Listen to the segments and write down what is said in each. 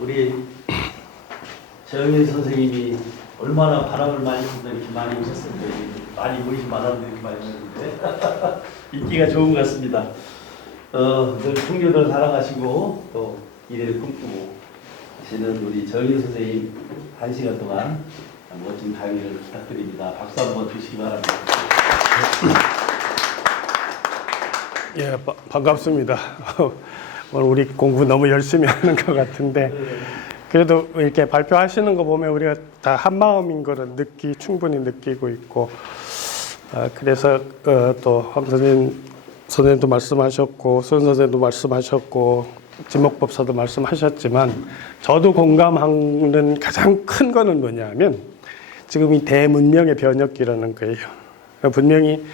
우리 최영일 선생님이 얼마나 바람을 많이 불다 이렇게 많이 오셨습니다. 많이 모이신 바람도 이렇게 많이 오셨는데 인기가 좋은 것 같습니다. 늘 풍류를 살아가시고 또 미래를 꿈꾸고 하시는 우리 최영일 선생님 1시간 동안 멋진 강의를 부탁드립니다. 박수 한번 주시기 바랍니다. 예, 반갑습니다. 오늘 우리 공부 너무 열심히 하는 것 같은데 그래도 이렇게 발표하시는 거 보면 우리가 다 한마음인 거를 충분히 느끼고 있고 그래서 또 황 선생님도 말씀하셨고 수은 선생님도 말씀하셨고 지목법사도 말씀하셨지만 저도 공감하는 가장 큰 거는 뭐냐면 지금 이 대문명의 변혁기라는 거예요. 분명히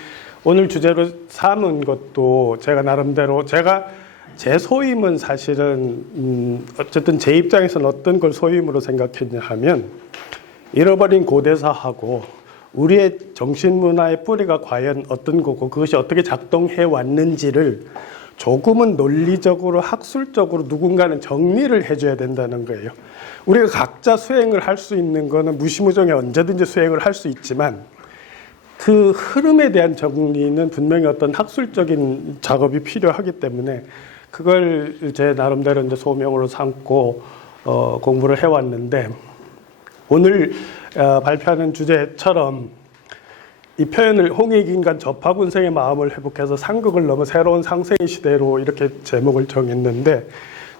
오늘 주제로 삼은 것도 제가 나름대로 제 소임은 사실은 어쨌든 제 입장에서는 어떤 걸 소임으로 생각했냐 하면 잃어버린 고대사하고 우리의 정신문화의 뿌리가 과연 어떤 거고 그것이 어떻게 작동해 왔는지를 조금은 논리적으로 학술적으로 누군가는 정리를 해줘야 된다는 거예요. 우리가 각자 수행을 할 수 있는 거는 무시무정에 언제든지 수행을 할 수 있지만 그 흐름에 대한 정리는 분명히 어떤 학술적인 작업이 필요하기 때문에 그걸 제 나름대로 이제 소명으로 삼고 공부를 해왔는데 오늘 발표하는 주제처럼 이 표현을 홍익인간 접하군생의 마음을 회복해서 상극을 넘어 새로운 상생의 시대로 이렇게 제목을 정했는데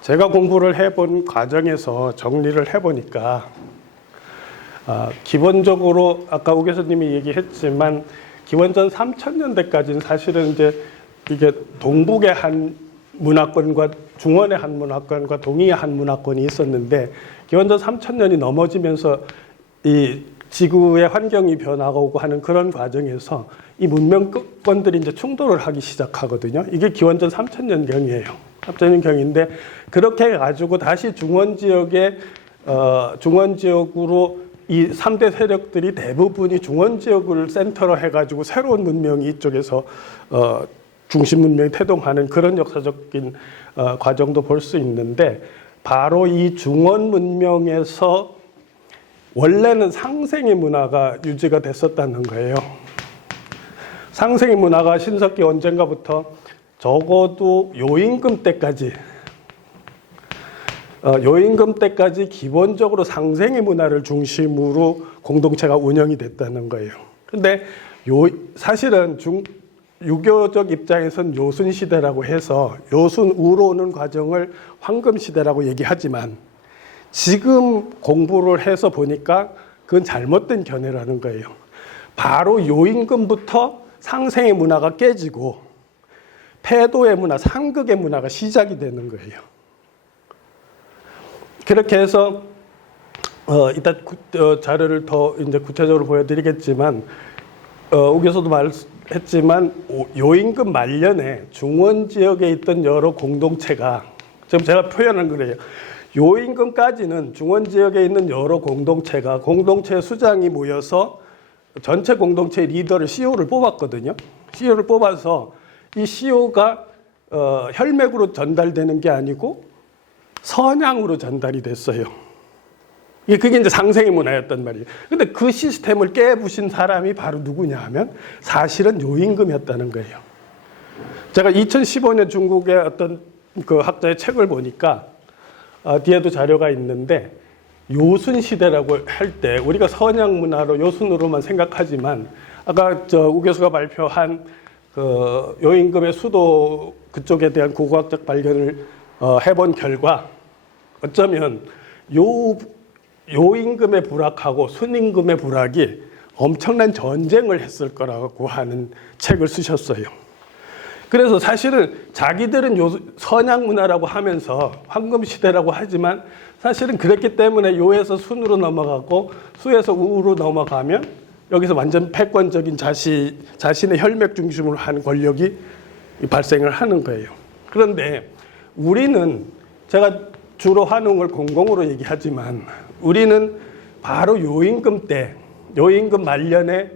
제가 공부를 해본 과정에서 정리를 해보니까 기본적으로 아까 우 교수님이 얘기했지만 기원전 3000년대까지는 사실은 이제 이게 동북의 한 문화권과 중원의 한 문화권과 동의의 한 문화권이 있었는데 기원전 3000년이 넘어지면서 이 지구의 환경이 변화하고 하는 그런 과정에서 이 문명권들이 이제 충돌을 하기 시작하거든요. 이게 기원전 3000년경이에요. 3000년경인데 그렇게 해가지고 다시 중원 지역으로 이 3대 세력들이 대부분이 중원 지역을 센터로 해가지고 새로운 문명이 이쪽에서 중심 문명이 태동하는 그런 역사적인 과정도 볼 수 있는데 바로 이 중원 문명에서 원래는 상생의 문화가 유지가 됐었다는 거예요. 상생의 문화가 신석기 언젠가부터 적어도 요임금 때까지 기본적으로 상생의 문화를 중심으로 공동체가 운영이 됐다는 거예요. 근데 사실은 유교적 입장에서는 요순시대라고 해서 요순우로 오는 과정을 황금시대라고 얘기하지만 지금 공부를 해서 보니까 그건 잘못된 견해라는 거예요. 바로 요임금부터 상생의 문화가 깨지고 패도의 문화, 상극의 문화가 시작이 되는 거예요. 그렇게 해서 이따 자료를 더 이제 구체적으로 보여드리겠지만 우 교수도 말했지만 요임금 말년에 중원 지역에 있던 여러 공동체가 지금 제가 표현한 거예요. 요임금까지는 중원 지역에 있는 여러 공동체가 공동체 수장이 모여서 전체 공동체의 리더를 CEO를 뽑았거든요. CEO를 뽑아서 이 CEO가 혈맥으로 전달되는 게 아니고 선양으로 전달이 됐어요. 그게 이제 상생의 문화였단 말이에요. 근데 그 시스템을 깨부신 사람이 바로 누구냐 하면 사실은 요임금이었다는 거예요. 제가 2015년 중국의 어떤 그 학자의 책을 보니까 뒤에도 자료가 있는데 요순 시대라고 할 때 우리가 선양 문화로 요순으로만 생각하지만 아까 우 교수가 발표한 그 요임금의 수도 그쪽에 대한 고고학적 발견을 해본 결과 어쩌면 요임금의 부락하고 순임금의 부락이 엄청난 전쟁을 했을 거라고 하는 책을 쓰셨어요. 그래서 사실은 자기들은 선양 문화라고 하면서 황금시대라고 하지만 사실은 그랬기 때문에 요에서 순으로 넘어가고 수에서 우로 넘어가면 여기서 완전 패권적인 자신의 혈맥 중심으로 하는 권력이 발생을 하는 거예요. 그런데 우리는 제가 주로 하는 걸 공공으로 얘기하지만 우리는 바로 요임금 말년에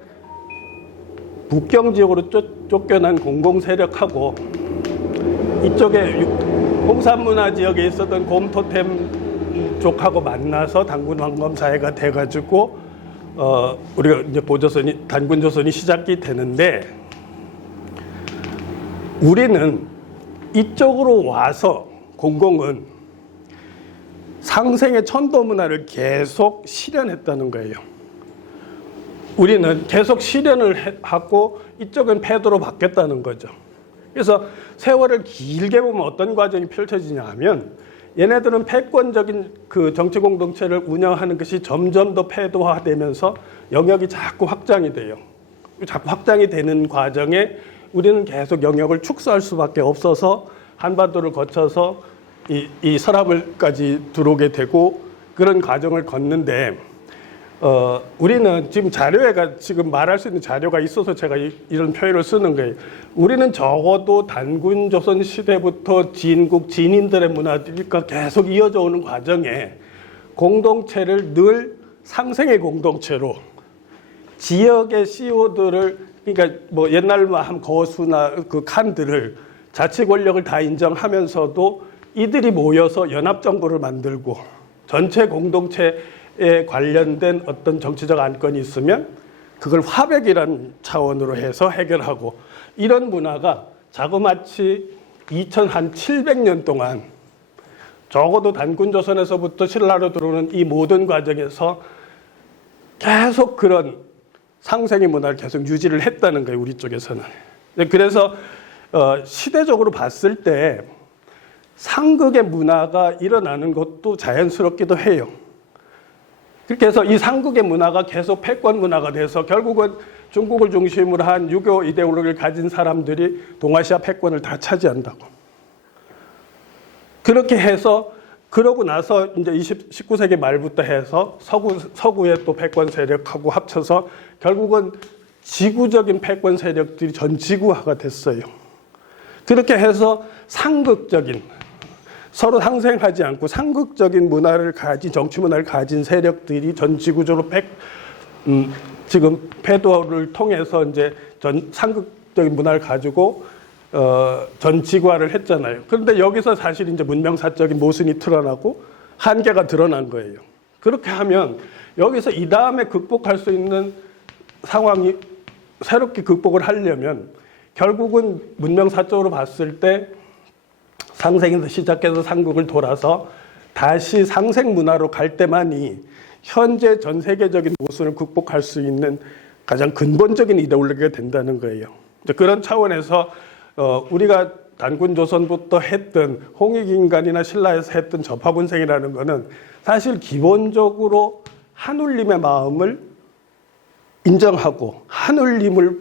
북경 지역으로 쫓겨난 공공 세력하고 이쪽에 홍산문화 지역에 있었던 곰토템 쪽하고 만나서 단군 황검 사회가 돼가지고 우리가 이제 보조선이 단군 조선이 시작이 되는데, 우리는 이쪽으로 와서 공공은 상생의 천도 문화를 계속 실현했다는 거예요. 우리는 계속 실현을 하고 이쪽은 패도로 바뀌었다는 거죠. 그래서 세월을 길게 보면 어떤 과정이 펼쳐지냐 하면, 얘네들은 패권적인 그 정치 공동체를 운영하는 것이 점점 더 패도화되면서 영역이 자꾸 확장이 돼요. 자꾸 확장이 되는 과정에 우리는 계속 영역을 축소할 수밖에 없어서 한반도를 거쳐서 이 서라벌까지 들어오게 되고, 그런 과정을 걷는데, 우리는 지금 자료가 지금 말할 수 있는 자료가 있어서 제가 이런 표현을 쓰는 거예요. 우리는 적어도 단군 조선 시대부터 진국 진인들의 문화들과 계속 이어져 오는 과정에 공동체를 늘 상생의 공동체로, 지역의 CEO들을, 그러니까 뭐 옛날로 하면 거수나 그 칸들을 자치 권력을 다 인정하면서도 이들이 모여서 연합정부를 만들고 전체 공동체에 관련된 어떤 정치적 안건이 있으면 그걸 화백이라는 차원으로 해서 해결하고, 이런 문화가 자그마치 2700년 동안 적어도 단군조선에서부터 신라로 들어오는 이 모든 과정에서 계속 그런 상생의 문화를 계속 유지를 했다는 거예요, 우리 쪽에서는. 그래서 시대적으로 봤을 때 상극의 문화가 일어나는 것도 자연스럽기도 해요. 그렇게 해서 이 상극의 문화가 계속 패권 문화가 돼서 결국은 중국을 중심으로 한 유교 이데올로기를 가진 사람들이 동아시아 패권을 다 차지한다고. 그렇게 해서 그러고 나서 이제 19세기 말부터 해서 서구의 또 패권 세력하고 합쳐서 결국은 지구적인 패권 세력들이 전 지구화가 됐어요. 그렇게 해서 상극적인, 서로 상생하지 않고 상극적인 문화를 가진, 정치 문화를 가진 세력들이 전 지구적으로 지금 패도를 통해서 이제 상극적인 문화를 가지고 전 지구화를 했잖아요. 그런데 여기서 사실 이제 문명사적인 모순이 드러나고 한계가 드러난 거예요. 그렇게 하면 여기서 이 다음에 극복할 수 있는 상황이, 새롭게 극복을 하려면 결국은 문명사적으로 봤을 때 상생에서 시작해서 상극을 돌아서 다시 상생 문화로 갈 때만이 현재 전 세계적인 모순을 극복할 수 있는 가장 근본적인 이데올로기가 된다는 거예요. 그런 차원에서 우리가 단군조선부터 했던 홍익인간이나 신라에서 했던 접합운생이라는 것은 사실 기본적으로 한울림의 마음을 인정하고 한울림을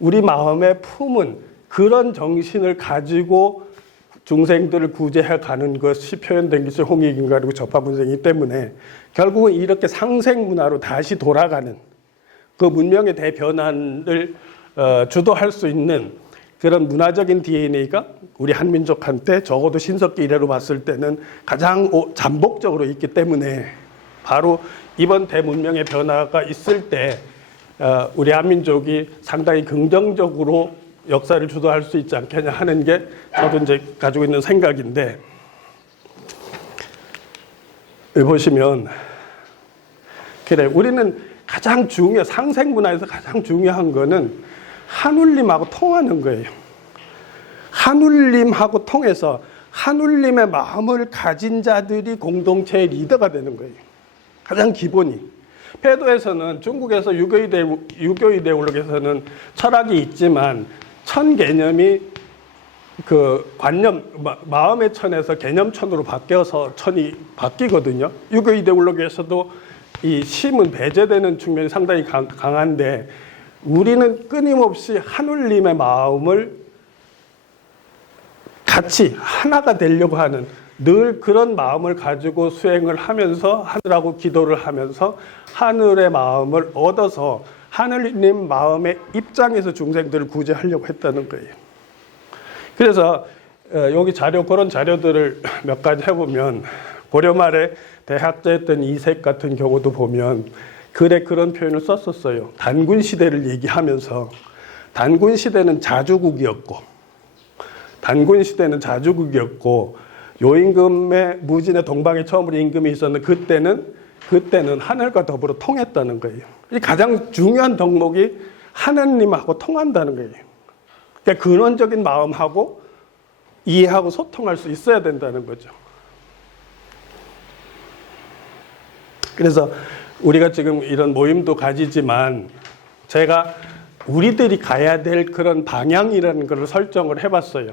우리 마음에 품은 그런 정신을 가지고 중생들을 구제해 가는 것이 표현된 것이 홍익인간이고 접합운생이기 때문에 결국은 이렇게 상생문화로 다시 돌아가는 그 문명의 대변환을 주도할 수 있는 그런 문화적인 DNA가 우리 한민족한테 적어도 신석기 이래로 봤을 때는 가장 잠복적으로 있기 때문에 바로 이번 대문명의 변화가 있을 때 우리 한민족이 상당히 긍정적으로 역사를 주도할 수 있지 않겠냐 하는 게 저도 이제 가지고 있는 생각인데, 여기 보시면 그래, 우리는 가장 상생 문화에서 가장 중요한 거는 한울림하고 통하는 거예요. 한울림하고 통해서 한울림의 마음을 가진 자들이 공동체의 리더가 되는 거예요. 가장 기본이. 패도에서는 중국에서 유교 이데올로기에서는 철학이 있지만 천 개념이 그 관념, 마음의 천에서 개념천으로 바뀌어서 천이 바뀌거든요. 유교 이데올로기에서도 이 심은 배제되는 측면이 상당히 강한데, 우리는 끊임없이 한울림의 마음을 같이 하나가 되려고 하는 늘 그런 마음을 가지고 수행을 하면서 하늘하고 기도를 하면서 하늘의 마음을 얻어서 하늘님 마음의 입장에서 중생들을 구제하려고 했다는 거예요. 그래서 여기 그런 자료들을 몇 가지 해보면 고려 말에 대학자였던 이색 같은 경우도 보면 글에 그런 표현을 썼었어요. 단군 시대를 얘기하면서 단군 시대는 자주국이었고 요임금의 무진의 동방에 처음으로 임금이 있었는데 그때는 하늘과 더불어 통했다는 거예요. 이 가장 중요한 덕목이 하느님하고 통한다는 거예요. 그러니까 근원적인 마음하고 이해하고 소통할 수 있어야 된다는 거죠. 그래서 우리가 지금 이런 모임도 가지지만 제가 우리들이 가야 될 그런 방향이라는 것을 설정을 해봤어요.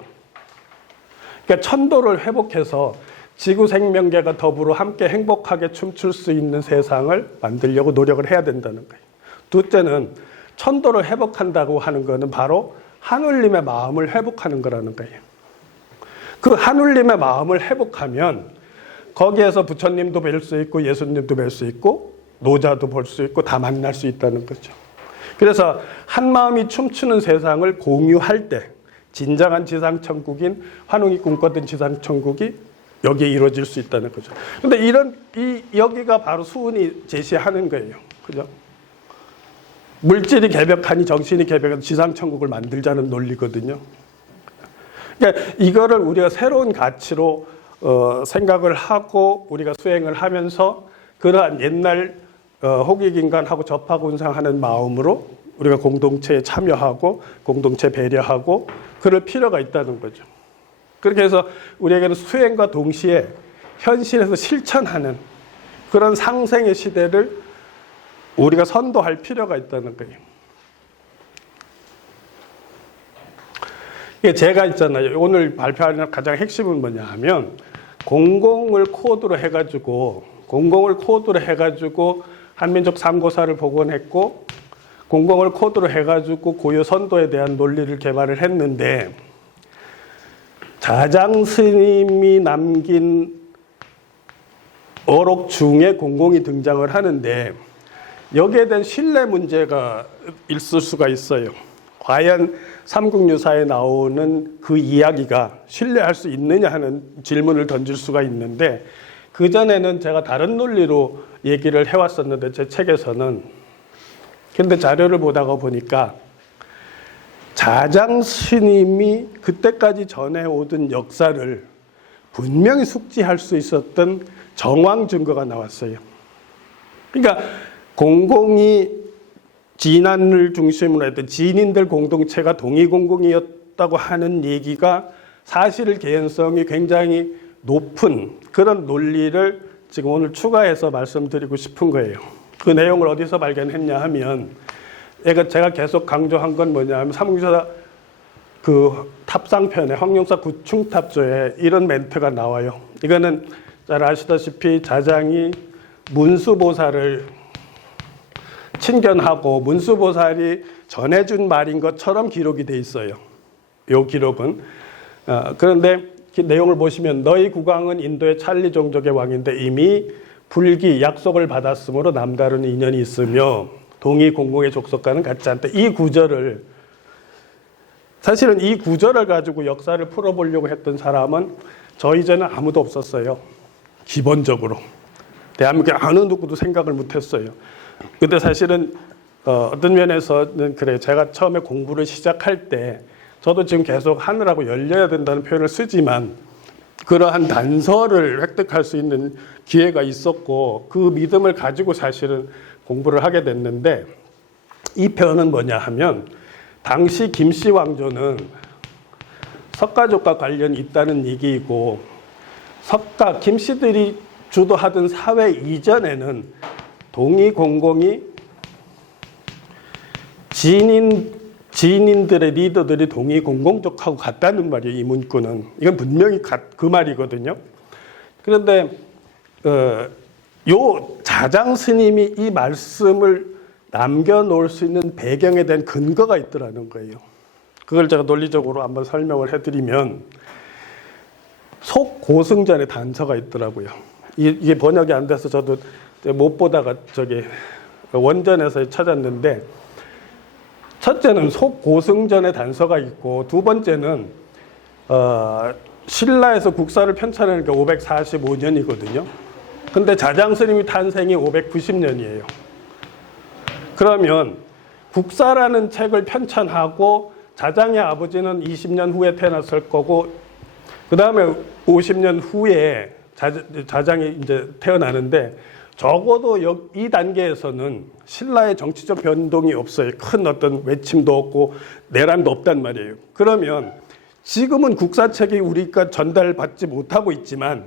그러니까 천도를 회복해서 지구 생명계가 더불어 함께 행복하게 춤출 수 있는 세상을 만들려고 노력을 해야 된다는 거예요. 둘째는 천도를 회복한다고 하는 것은 바로 하느님의 마음을 회복하는 거라는 거예요. 그 하느님의 마음을 회복하면 거기에서 부처님도 뵐 수 있고 예수님도 뵐 수 있고 노자도 볼 수 있고 다 만날 수 있다는 거죠. 그래서 한 마음이 춤추는 세상을 공유할 때 진정한 지상천국인 환웅이 꿈꿨던 지상천국이 여기에 이루어질 수 있다는 거죠. 근데 여기가 바로 수훈이 제시하는 거예요. 그죠? 물질이 개벽하니 정신이 개벽한 지상천국을 만들자는 논리거든요. 그러니까 이거를 우리가 새로운 가치로 생각을 하고 우리가 수행을 하면서 그러한 옛날 호객인간하고 접하고 운상하는 마음으로 우리가 공동체에 참여하고 공동체 배려하고 그럴 필요가 있다는 거죠. 그렇게 해서 우리에게는 수행과 동시에 현실에서 실천하는 그런 상생의 시대를 우리가 선도할 필요가 있다는 거예요. 제가 있잖아요. 오늘 발표하는 가장 핵심은 뭐냐 하면 공공을 코드로 해가지고 한민족 삼고사를 복원했고 공공을 코드로 해가지고 고유 선도에 대한 논리를 개발을 했는데 자장 스님이 남긴 어록 중에 공공이 등장을 하는데 여기에 대한 신뢰 문제가 있을 수가 있어요. 과연 삼국유사에 나오는 그 이야기가 신뢰할 수 있느냐 하는 질문을 던질 수가 있는데 그전에는 제가 다른 논리로 얘기를 해왔었는데 제 책에서는 근데 자료를 보다가 보니까 자장 스님이 그때까지 전해오던 역사를 분명히 숙지할 수 있었던 정황 증거가 나왔어요. 그러니까 공공이 진안을 중심으로 했던 진인들 공동체가 동의공공이었다고 하는 얘기가 사실 개연성이 굉장히 높은 그런 논리를 지금 오늘 추가해서 말씀드리고 싶은 거예요. 그 내용을 어디서 발견했냐 하면 제가 계속 강조한 건 뭐냐 하면 삼국유사 그 탑상편에 황룡사 구충탑조에 이런 멘트가 나와요. 이거는 잘 아시다시피 자장이 문수보살을 친견하고 문수보살이 전해준 말인 것처럼 기록이 돼 있어요. 이 기록은. 그런데 내용을 보시면 너희 국왕은 인도의 찰리 종족의 왕인데 이미 불기 약속을 받았으므로 남다른 인연이 있으며 동의 공공의 족속과는 같지 않다. 사실은 이 구절을 가지고 역사를 풀어보려고 했던 사람은 저 이전에 아무도 없었어요. 기본적으로. 대한민국에 어느 누구도 생각을 못했어요. 근데 사실은 어떤 면에서는 그래요. 제가 처음에 공부를 시작할 때 저도 지금 계속 하늘하고 열려야 된다는 표현을 쓰지만 그러한 단서를 획득할 수 있는 기회가 있었고 그 믿음을 가지고 사실은 공부를 하게 됐는데 이 표현은 뭐냐 하면 당시 김씨 왕조는 석가족과 관련이 있다는 얘기이고 김씨들이 주도하던 사회 이전에는 동의 공공이 지인들의 리더들이 동의 공공족하고 같다는 말이에요. 이 문구는. 이건 분명히 그 말이거든요. 그런데 요 자장 스님이 이 말씀을 남겨놓을 수 있는 배경에 대한 근거가 있더라는 거예요. 그걸 제가 논리적으로 한번 설명을 해드리면 속고승전의 단서가 있더라고요. 이게 번역이 안 돼서 저도 못 보다가 원전에서 찾았는데 첫째는 속고승전의 단서가 있고 두 번째는 신라에서 국사를 편찬하는 게 545년이거든요. 근데 자장스님이 탄생이 590년이에요. 그러면 국사라는 책을 편찬하고 자장의 아버지는 20년 후에 태어났을 거고 그 다음에 50년 후에 자장이 이제 태어나는데 적어도 이 단계에서는 신라의 정치적 변동이 없어요. 큰 어떤 외침도 없고 내란도 없단 말이에요. 그러면 지금은 국사책이 우리가 전달받지 못하고 있지만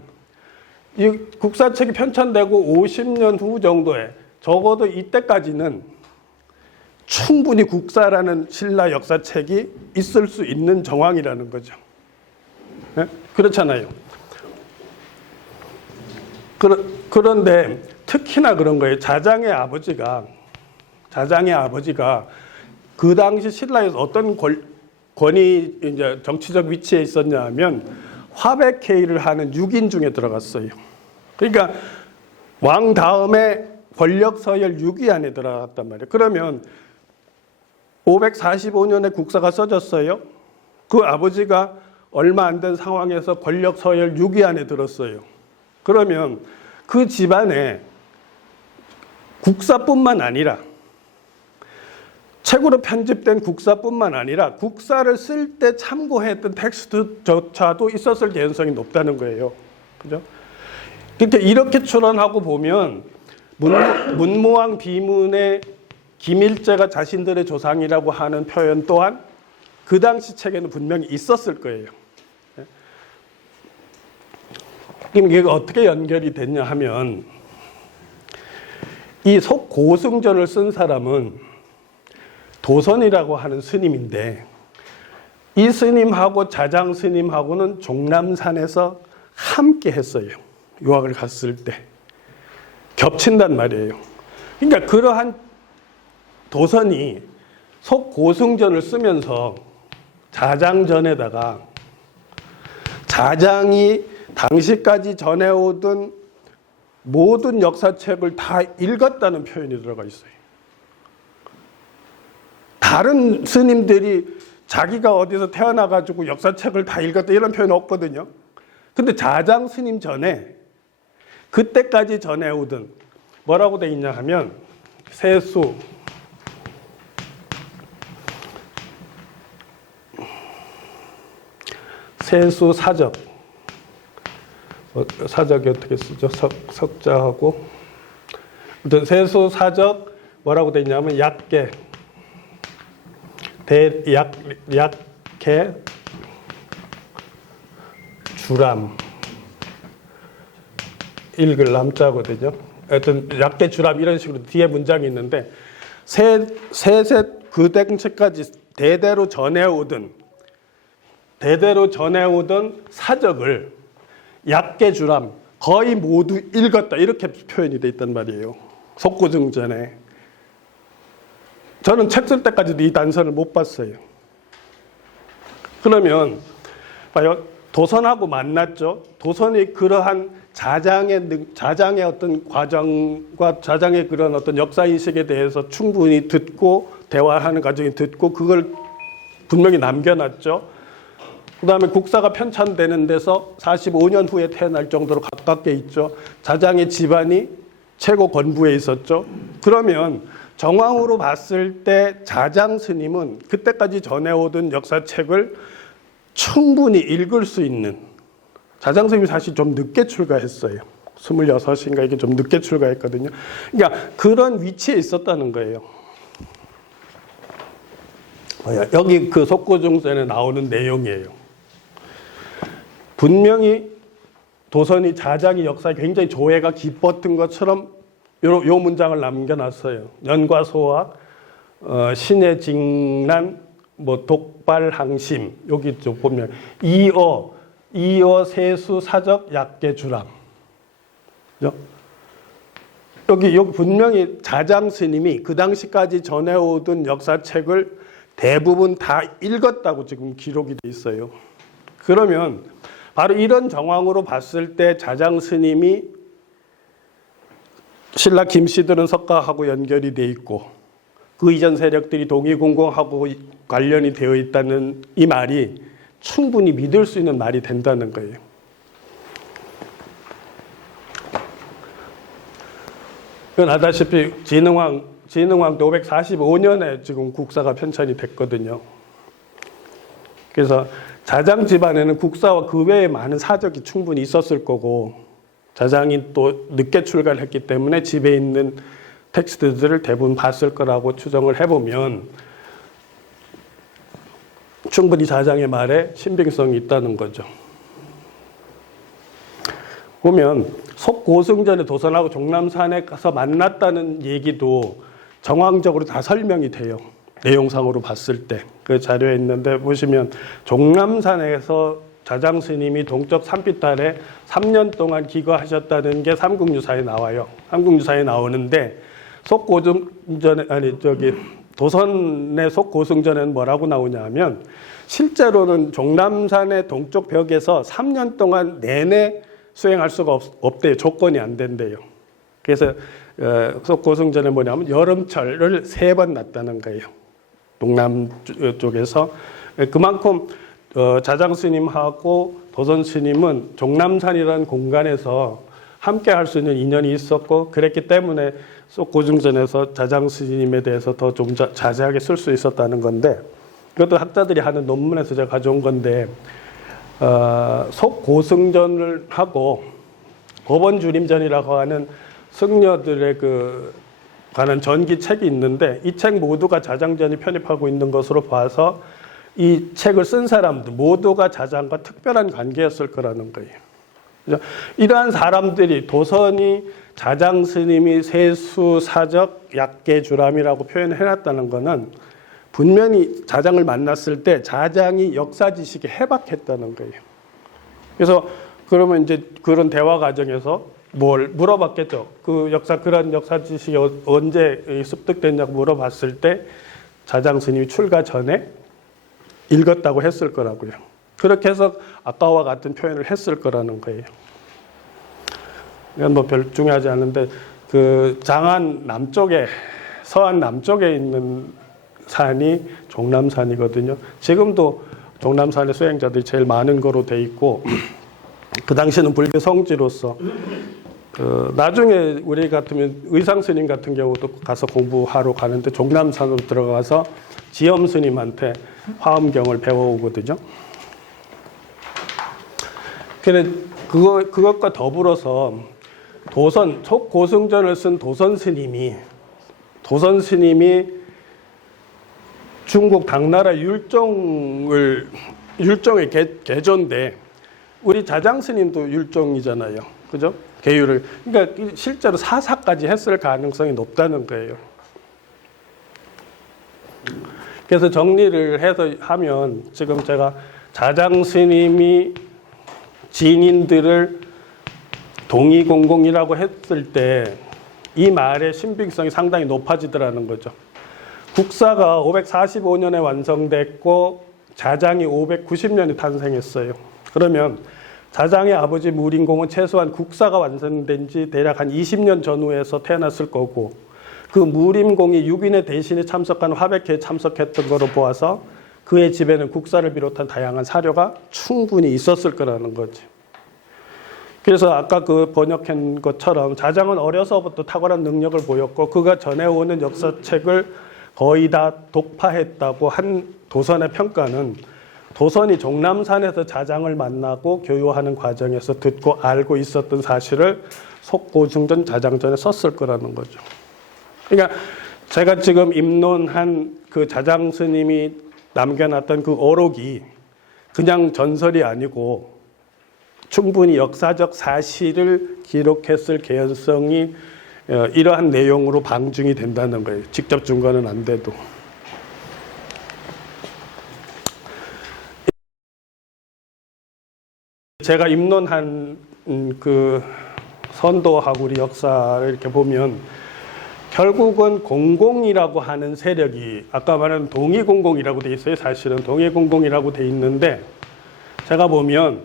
이 국사책이 편찬되고 50년 후 정도에 적어도 이때까지는 충분히 국사라는 신라 역사책이 있을 수 있는 정황이라는 거죠. 네? 그렇잖아요. 그런데 특히나 그런 거예요. 자장의 아버지가 그 당시 신라에서 어떤 권위, 이제 정치적 위치에 있었냐 하면 화백회의를 하는 6인 중에 들어갔어요. 그러니까 왕 다음에 권력 서열 6위 안에 들어갔단 말이에요. 그러면 545년에 국사가 써졌어요. 그 아버지가 얼마 안 된 상황에서 권력 서열 6위 안에 들었어요. 그러면 그 집안에 국사뿐만 아니라 책으로 편집된 국사뿐만 아니라 국사를 쓸 때 참고했던 텍스트조차도 있었을 개연성이 높다는 거예요. 그죠? 그러니까 이렇게 추론하고 보면 문무왕 비문의 김일제가 자신들의 조상이라고 하는 표현 또한 그 당시 책에는 분명히 있었을 거예요. 그럼 이게 어떻게 연결이 됐냐 하면 이 속고승전을 쓴 사람은 도선이라고 하는 스님인데 이 스님하고 자장 스님하고는 종남산에서 함께 했어요. 유학을 갔을 때. 겹친단 말이에요. 그러니까 그러한 도선이 속고승전을 쓰면서 자장전에다가 자장이 당시까지 전해오던 모든 역사책을 다 읽었다는 표현이 들어가 있어요. 다른 스님들이 자기가 어디서 태어나가지고 역사책을 다 읽었다 이런 표현 없거든요. 근데 자장 스님 전에 그때까지 전해오던 뭐라고 돼 있냐 하면 세수, 사적, 사적이 어떻게 쓰죠? 석자하고 세수, 사적 뭐라고 돼 있냐면 약계, 약계, 주람, 읽을 남자거든요. 하여튼 약계, 주람 이런 식으로 뒤에 문장이 있는데 셋 그 당시까지 대대로 전해오던 사적을 약계, 주람 거의 모두 읽었다 이렇게 표현이 돼 있단 말이에요. 속고승전에. 저는 책 쓸 때까지도 이 단서를 못 봤어요. 그러면 도선하고 만났죠. 도선이 그러한 자장의 어떤 과정과 자장의 그런 어떤 역사인식에 대해서 충분히 듣고 대화하는 과정이 듣고 그걸 분명히 남겨놨죠. 그 다음에 국사가 편찬되는 데서 45년 후에 태어날 정도로 가깝게 있죠. 자장의 집안이 최고 권부에 있었죠. 그러면 정황으로 봤을 때 자장 스님은 그때까지 전해오던 역사책을 충분히 읽을 수 있는, 자장 스님이 사실 좀 늦게 출가했어요. 26인가 이게 좀 늦게 출가했거든요. 그러니까 그런 위치에 있었다는 거예요. 여기 그 속고승전에 나오는 내용이에요. 분명히 도선이 자장이 역사에 굉장히 조예가 깊었던 것처럼 요 문장을 남겨놨어요. 연과소학, 신의 직난, 독발항심 여기 좀 보면 이어 세수 사적 약계 주람. 여기 분명히 자장 스님이 그 당시까지 전해오던 역사책을 대부분 다 읽었다고 지금 기록이 돼 있어요. 그러면 바로 이런 정황으로 봤을 때 자장 스님이 신라 김씨들은 석가하고 연결이 돼 있고 그 이전 세력들이 동의공공하고 관련이 되어 있다는 이 말이 충분히 믿을 수 있는 말이 된다는 거예요. 그건 아다시피 진흥왕 때 545년에 지금 국사가 편찬이 됐거든요. 그래서 자장 집안에는 국사와 그 외에 많은 사적이 충분히 있었을 거고 자장이 또 늦게 출가를 했기 때문에 집에 있는 텍스트들을 대부분 봤을 거라고 추정을 해보면 충분히 자장의 말에 신빙성이 있다는 거죠. 보면 속고승전에 도선하고 종남산에 가서 만났다는 얘기도 정황적으로 다 설명이 돼요. 내용상으로 봤을 때. 그 자료에 있는데 보시면 종남산에서 자장 스님이 동쪽 산비탈에 3년 동안 기거하셨다는 게 삼국유사에 나와요. 삼국유사에 나오는데 속고승전에 도선의 속고승전에는 뭐라고 나오냐면 실제로는 종남산의 동쪽 벽에서 3년 동안 내내 수행할 수가 없대요. 조건이 안 된대요. 그래서 속고승전에 뭐냐면 여름철을 3번 났다는 거예요. 동남 쪽에서. 그만큼 자장 스님하고 도선 스님은 종남산이라는 공간에서 함께 할 수 있는 인연이 있었고 그랬기 때문에 속고승전에서 자장 스님에 대해서 더 좀 자세하게 쓸 수 있었다는 건데 그것도 학자들이 하는 논문에서 제가 가져온 건데 속고승전을 하고 법원주림전이라고 하는 승려들의 관한 전기책이 있는데 이 책 모두가 자장전이 편입하고 있는 것으로 봐서 이 책을 쓴 사람들 모두가 자장과 특별한 관계였을 거라는 거예요. 이러한 사람들이 도선이 자장 스님이 세수, 사적, 약계, 주람이라고 표현을 해놨다는 것은 분명히 자장을 만났을 때 자장이 역사 지식에 해박했다는 거예요. 그래서 그러면 이제 그런 대화 과정에서 뭘 물어봤겠죠. 그런 역사 지식이 언제 습득됐냐고 물어봤을 때 자장 스님이 출가 전에 읽었다고 했을 거라고요. 그렇게 해서 아까와 같은 표현을 했을 거라는 거예요. 이건 뭐 별 중요하지 않은데 그 장안 남쪽에 서안 남쪽에 있는 산이 종남산이거든요. 지금도 종남산의 수행자들이 제일 많은 거로 돼 있고 그 당시에는 불교 성지로서 나중에 우리 같으면 의상 스님 같은 경우도 가서 공부하러 가는데 종남산으로 들어가서 지엄 스님한테 화엄경을 배워오거든요. 그런데 그것과 더불어서 속고승전을 쓴 도선 스님이 중국 당나라 율종의 개조인데 우리 자장 스님도 율종이잖아요. 그죠? 계율을. 그러니까 실제로 사사까지 했을 가능성이 높다는 거예요. 그래서 정리를 해서 하면 지금 제가 자장 스님이 진인들을 동의공공이라고 했을 때 이 말의 신빙성이 상당히 높아지더라는 거죠. 국사가 545년에 완성됐고 자장이 590년에 탄생했어요. 그러면 자장의 아버지 무림공은 최소한 국사가 완성된 지 대략 한 20년 전후에서 태어났을 거고 그 무림공이 6인의 대신에 참석한 화백회에 참석했던 거로 보아서 그의 집에는 국사를 비롯한 다양한 사료가 충분히 있었을 거라는 거지. 그래서 아까 그 번역한 것처럼 자장은 어려서부터 탁월한 능력을 보였고 그가 전해오는 역사책을 거의 다 독파했다고 한 도선의 평가는 도선이 종남산에서 자장을 만나고 교유하는 과정에서 듣고 알고 있었던 사실을 속고승전 자장전에 썼을 거라는 거죠. 그러니까 제가 지금 입론한 그 자장 스님이 남겨놨던 그 어록이 그냥 전설이 아니고 충분히 역사적 사실을 기록했을 개연성이 이러한 내용으로 방증이 된다는 거예요. 직접 증거는 안 돼도. 제가 입론한 그 선도하고 우리 역사를 이렇게 보면 결국은 공공이라고 하는 세력이 아까 말한 동의공공이라고 돼 있어요. 사실은 동의공공이라고 돼 있는데 제가 보면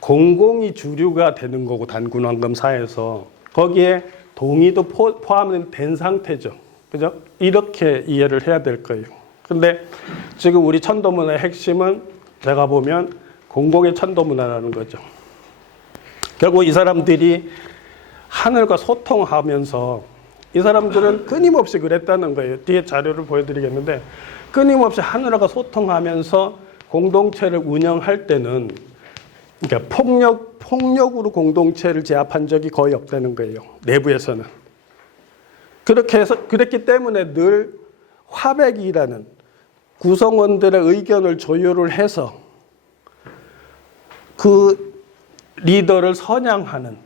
공공이 주류가 되는 거고 단군왕검사에서 거기에 동의도 포함된 상태죠. 그죠? 이렇게 이해를 해야 될 거예요. 근데 지금 우리 천도문화의 핵심은 제가 보면 공공의 천도문화라는 거죠. 결국 이 사람들이 하늘과 소통하면서 이 사람들은 끊임없이 그랬다는 거예요. 뒤에 자료를 보여드리겠는데 끊임없이 하늘과 소통하면서 공동체를 운영할 때는 그러니까 폭력으로 공동체를 제압한 적이 거의 없다는 거예요. 내부에서는. 그랬기 때문에 늘 화백이라는 구성원들의 의견을 조율을 해서 그 리더를 선양하는,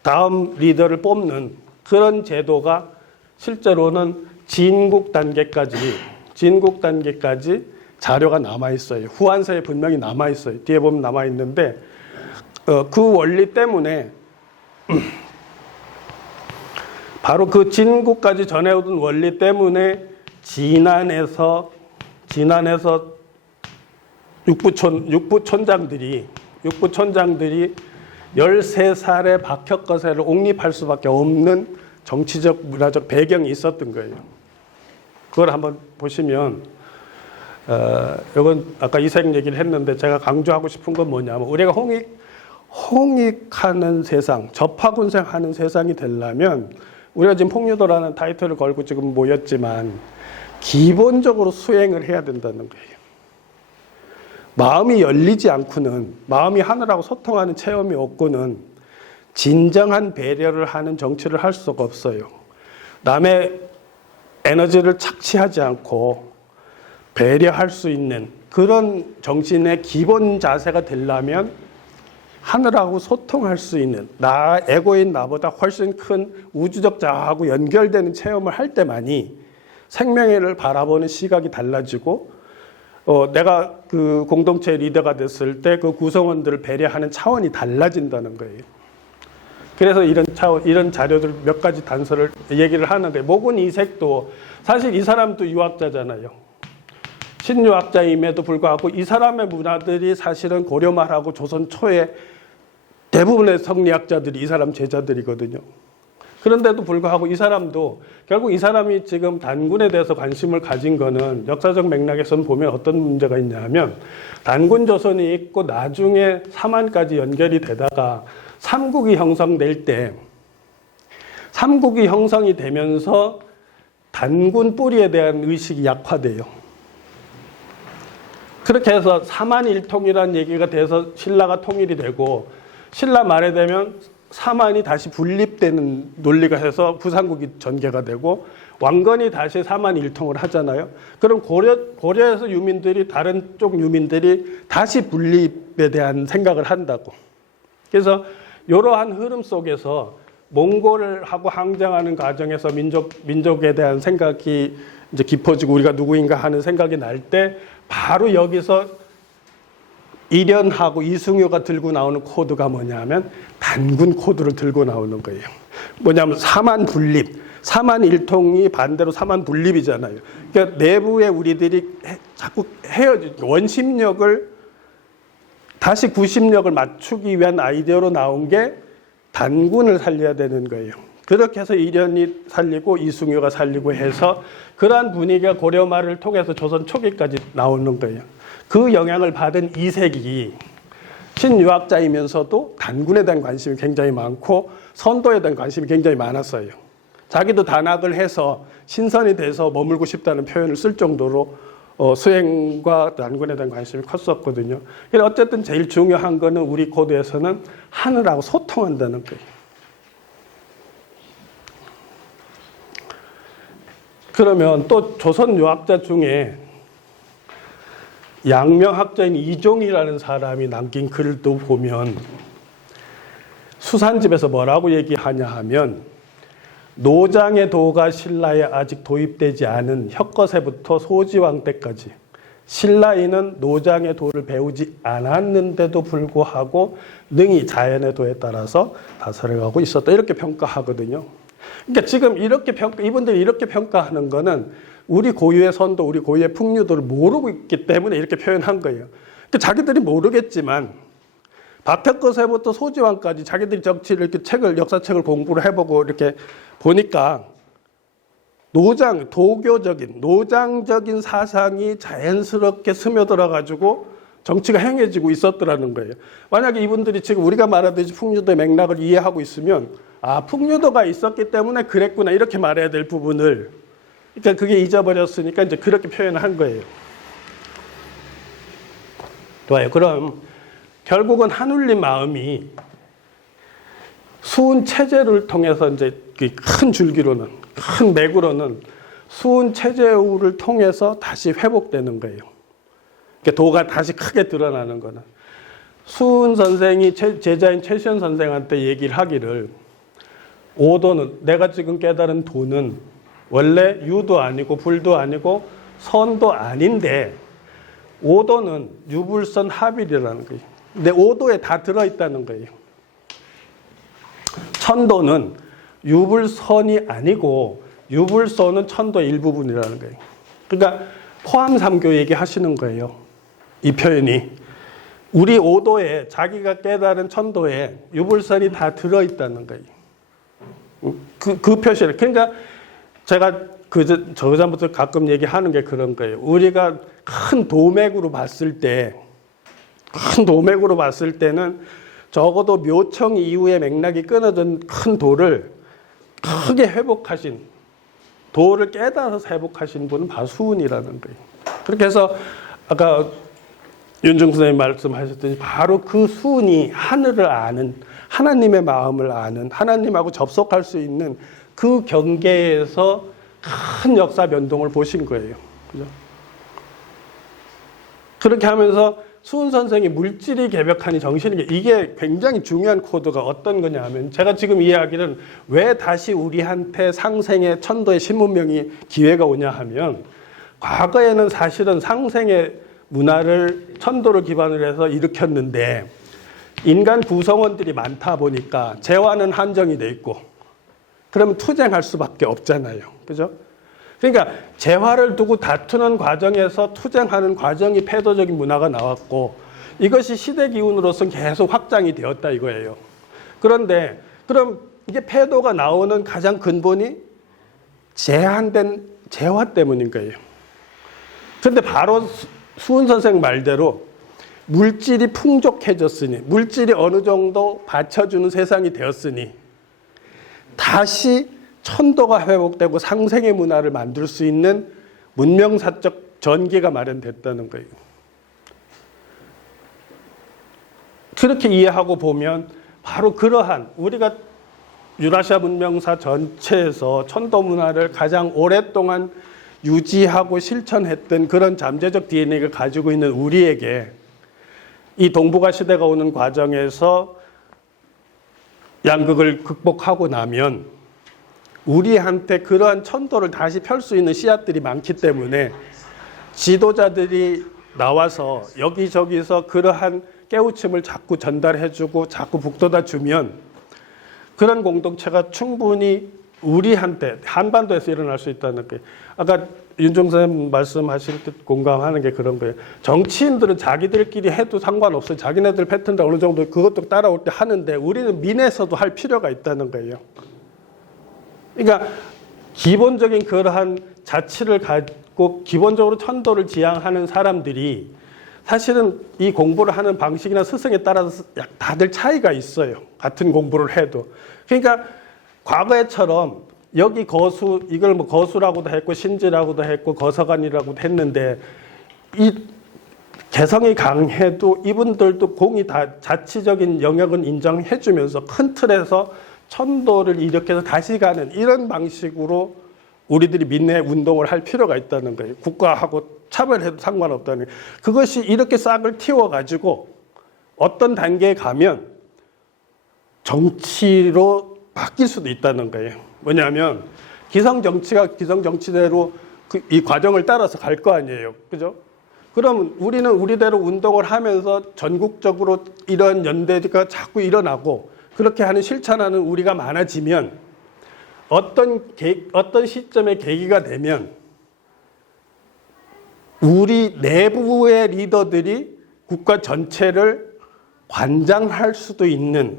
다음 리더를 뽑는 그런 제도가 실제로는 진국 단계까지 자료가 남아 있어요. 후한서에 분명히 남아 있어요. 뒤에 보면 남아 있는데 그 원리 때문에 바로 그 진국까지 전해오던 원리 때문에 진안에서 육부촌장들이 13살의 박혁거세를 옹립할 수밖에 없는 정치적 문화적 배경이 있었던 거예요. 그걸 한번 보시면 이건 아까 이색 얘기를 했는데 제가 강조하고 싶은 건 뭐냐면 우리가 홍익하는 세상, 접하군생하는 세상이 되려면 우리가 지금 폭류도라는 타이틀을 걸고 지금 모였지만 기본적으로 수행을 해야 된다는 거예요. 마음이 열리지 않고는, 마음이 하늘하고 소통하는 체험이 없고는 진정한 배려를 하는 정치를 할 수가 없어요. 남의 에너지를 착취하지 않고 배려할 수 있는 그런 정신의 기본 자세가 되려면 하늘하고 소통할 수 있는, 에고인 나보다 훨씬 큰 우주적 자아하고 연결되는 체험을 할 때만이 생명을 바라보는 시각이 달라지고 내가 그 공동체 리더가 됐을 때 그 구성원들을 배려하는 차원이 달라진다는 거예요. 그래서 이런 자료들 몇 가지 단서를 얘기를 하는데, 목은 이색도 사실 이 사람도 유학자잖아요. 신유학자임에도 불구하고 이 사람의 문화들이 사실은 고려말하고 조선 초에 대부분의 성리학자들이 이 사람 제자들이거든요. 그런데도 불구하고 이 사람도 결국 이 사람이 지금 단군에 대해서 관심을 가진 거는 역사적 맥락에서는 보면 어떤 문제가 있냐 하면 단군 조선이 있고 나중에 삼한까지 연결이 되다가 삼국이 형성될 때 삼국이 형성이 되면서 단군 뿌리에 대한 의식이 약화돼요. 그렇게 해서 삼한일통이라는 얘기가 돼서 신라가 통일이 되고 신라 말에 되면 삼한이 다시 분립되는 논리가 해서 부산국이 전개가 되고 왕건이 다시 삼한일통을 하잖아요. 그럼 고려에서 유민들이 다른 쪽 유민들이 다시 분립에 대한 생각을 한다고. 그래서 이러한 흐름 속에서 몽골하고 항쟁하는 과정에서 민족에 대한 생각이 이제 깊어지고 우리가 누구인가 하는 생각이 날 때 바로 여기서 이련하고 이승효가 들고 나오는 코드가 뭐냐면 단군 코드를 들고 나오는 거예요. 뭐냐면 삼한 분립, 삼한 일통이 반대로 삼한 분립이잖아요. 그러니까 내부에 우리들이 자꾸 원심력을 다시 구심력을 맞추기 위한 아이디어로 나온 게 단군을 살려야 되는 거예요. 그렇게 해서 이련이 살리고 이승효가 살리고 해서 그러한 분위기가 고려말을 통해서 조선 초기까지 나오는 거예요. 그 영향을 받은 이색이 신유학자이면서도 단군에 대한 관심이 굉장히 많고 선도에 대한 관심이 굉장히 많았어요. 자기도 단학을 해서 신선이 돼서 머물고 싶다는 표현을 쓸 정도로 수행과 단군에 대한 관심이 컸었거든요. 어쨌든 제일 중요한 거는 우리 코드에서는 하늘하고 소통한다는 거예요. 그러면 또 조선 유학자 중에 양명학자인 이종이라는 사람이 남긴 글도 보면 수산집에서 뭐라고 얘기하냐 하면 노장의 도가 신라에 아직 도입되지 않은 혁거세부터 소지왕 때까지 신라인은 노장의 도를 배우지 않았는데도 불구하고 능히 자연의 도에 따라서 다스려가고 있었다. 이렇게 평가하거든요. 그러니까 지금 이분들이 이렇게 평가하는 거는 우리 고유의 선도, 우리 고유의 풍류도를 모르고 있기 때문에 이렇게 표현한 거예요. 그러니까 자기들이 모르겠지만 박혁거세부터 소지왕까지 자기들이 정치를 이렇게 역사책을 공부를 해보고 이렇게 보니까 노장적인 사상이 자연스럽게 스며들어가지고 정치가 행해지고 있었더라는 거예요. 만약에 이분들이 지금 우리가 말하듯이 풍류도의 맥락을 이해하고 있으면 풍류도가 있었기 때문에 그랬구나 이렇게 말해야 될 부분을 그러니까 그게 잊어버렸으니까 이제 그렇게 표현을 한 거예요. 좋아요. 그럼 결국은 한울림 마음이 수은 체제를 통해서 이제 큰 줄기로는, 큰 맥으로는 수은 체제우를 통해서 다시 회복되는 거예요. 도가 다시 크게 드러나는 거는. 수은 선생이 제자인 최시현 선생한테 얘기를 하기를, 오도는, 내가 지금 깨달은 도는 원래 유도 아니고 불도 아니고 선도 아닌데, 오도는 유불선 합일이라는 거예요. 근데 오도에 다 들어있다는 거예요. 천도는 유불선이 아니고 유불선은 천도의 일부분이라는 거예요. 그러니까 포함삼교 얘기하시는 거예요. 이 표현이. 우리 오도에, 자기가 깨달은 천도에 유불선이 다 들어있다는 거예요. 그 표시를. 그러니까 제가 저전부터 가끔 얘기하는 게 그런 거예요. 우리가 큰 도맥으로 봤을 때는 적어도 묘청 이후에 맥락이 끊어진 큰 도를 크게 회복하신, 도를 깨달아서 회복하신 분은 바수운이라는 거예요. 그렇게 해서 아까 윤중 선생님 말씀하셨듯이 바로 그 수운이 하늘을 아는, 하나님의 마음을 아는, 하나님하고 접속할 수 있는 그 경계에서 큰 역사 변동을 보신 거예요. 그죠? 그렇게 하면서 수은 선생이 물질이 개벽하니 정신이, 이게 굉장히 중요한 코드가 어떤 거냐 하면, 제가 지금 이야기는 왜 다시 우리한테 상생의 천도의 신문명이 기회가 오냐 하면, 과거에는 사실은 상생의 문화를 천도를 기반으로 해서 일으켰는데 인간 구성원들이 많다 보니까 재화는 한정이 돼 있고, 그러면 투쟁할 수밖에 없잖아요. 그죠? 그러니까 재화를 두고 다투는 과정에서 투쟁하는 과정이 패도적인 문화가 나왔고, 이것이 시대 기운으로서는 계속 확장이 되었다 이거예요. 그런데 그럼 이게 패도가 나오는 가장 근본이 제한된 재화 때문인 거예요. 그런데 바로 수은 선생 말대로 물질이 풍족해졌으니, 물질이 어느 정도 받쳐주는 세상이 되었으니 다시 천도가 회복되고 상생의 문화를 만들 수 있는 문명사적 전기가 마련됐다는 거예요. 그렇게 이해하고 보면 바로 그러한, 우리가 유라시아 문명사 전체에서 천도 문화를 가장 오랫동안 유지하고 실천했던 그런 잠재적 DNA를 가지고 있는 우리에게 이 동북아 시대가 오는 과정에서 양극을 극복하고 나면 우리한테 그러한 천도를 다시 펼 수 있는 씨앗들이 많기 때문에 지도자들이 나와서 여기저기서 그러한 깨우침을 자꾸 전달해주고 자꾸 북돋아주면 그런 공동체가 충분히 우리한테 한반도에서 일어날 수 있다는 게, 아까 윤종 선생님 말씀하실 때 공감하는 게 그런 거예요. 정치인들은 자기들끼리 해도 상관없어요. 자기네들 패턴도 어느 정도 그것도 따라올 때 하는데 우리는 민에서도 할 필요가 있다는 거예요. 그러니까 기본적인 그러한 자치를 갖고 기본적으로 천도를 지향하는 사람들이 사실은 이 공부를 하는 방식이나 스승에 따라서 다들 차이가 있어요. 같은 공부를 해도. 그러니까 과거에처럼 여기 거수, 이걸 뭐 거수라고도 했고 신지라고도 했고 거서관이라고도 했는데, 이 개성이 강해도 이분들도 공이 다 자치적인 영역은 인정해주면서 큰 틀에서 천도를 일으켜서 다시 가는 이런 방식으로 우리들이 민의 운동을 할 필요가 있다는 거예요. 국가하고 차별해도 상관없다는 거예요. 그것이 이렇게 싹을 틔워가지고 어떤 단계에 가면 정치로 바뀔 수도 있다는 거예요. 뭐냐면 기성정치가 기성정치대로 이 과정을 따라서 갈 거 아니에요. 그죠? 그러면 우리는 우리대로 운동을 하면서 전국적으로 이런 연대가 자꾸 일어나고 그렇게 하는 실천하는 우리가 많아지면 어떤 시점의 계기가 되면 우리 내부의 리더들이 국가 전체를 관장할 수도 있는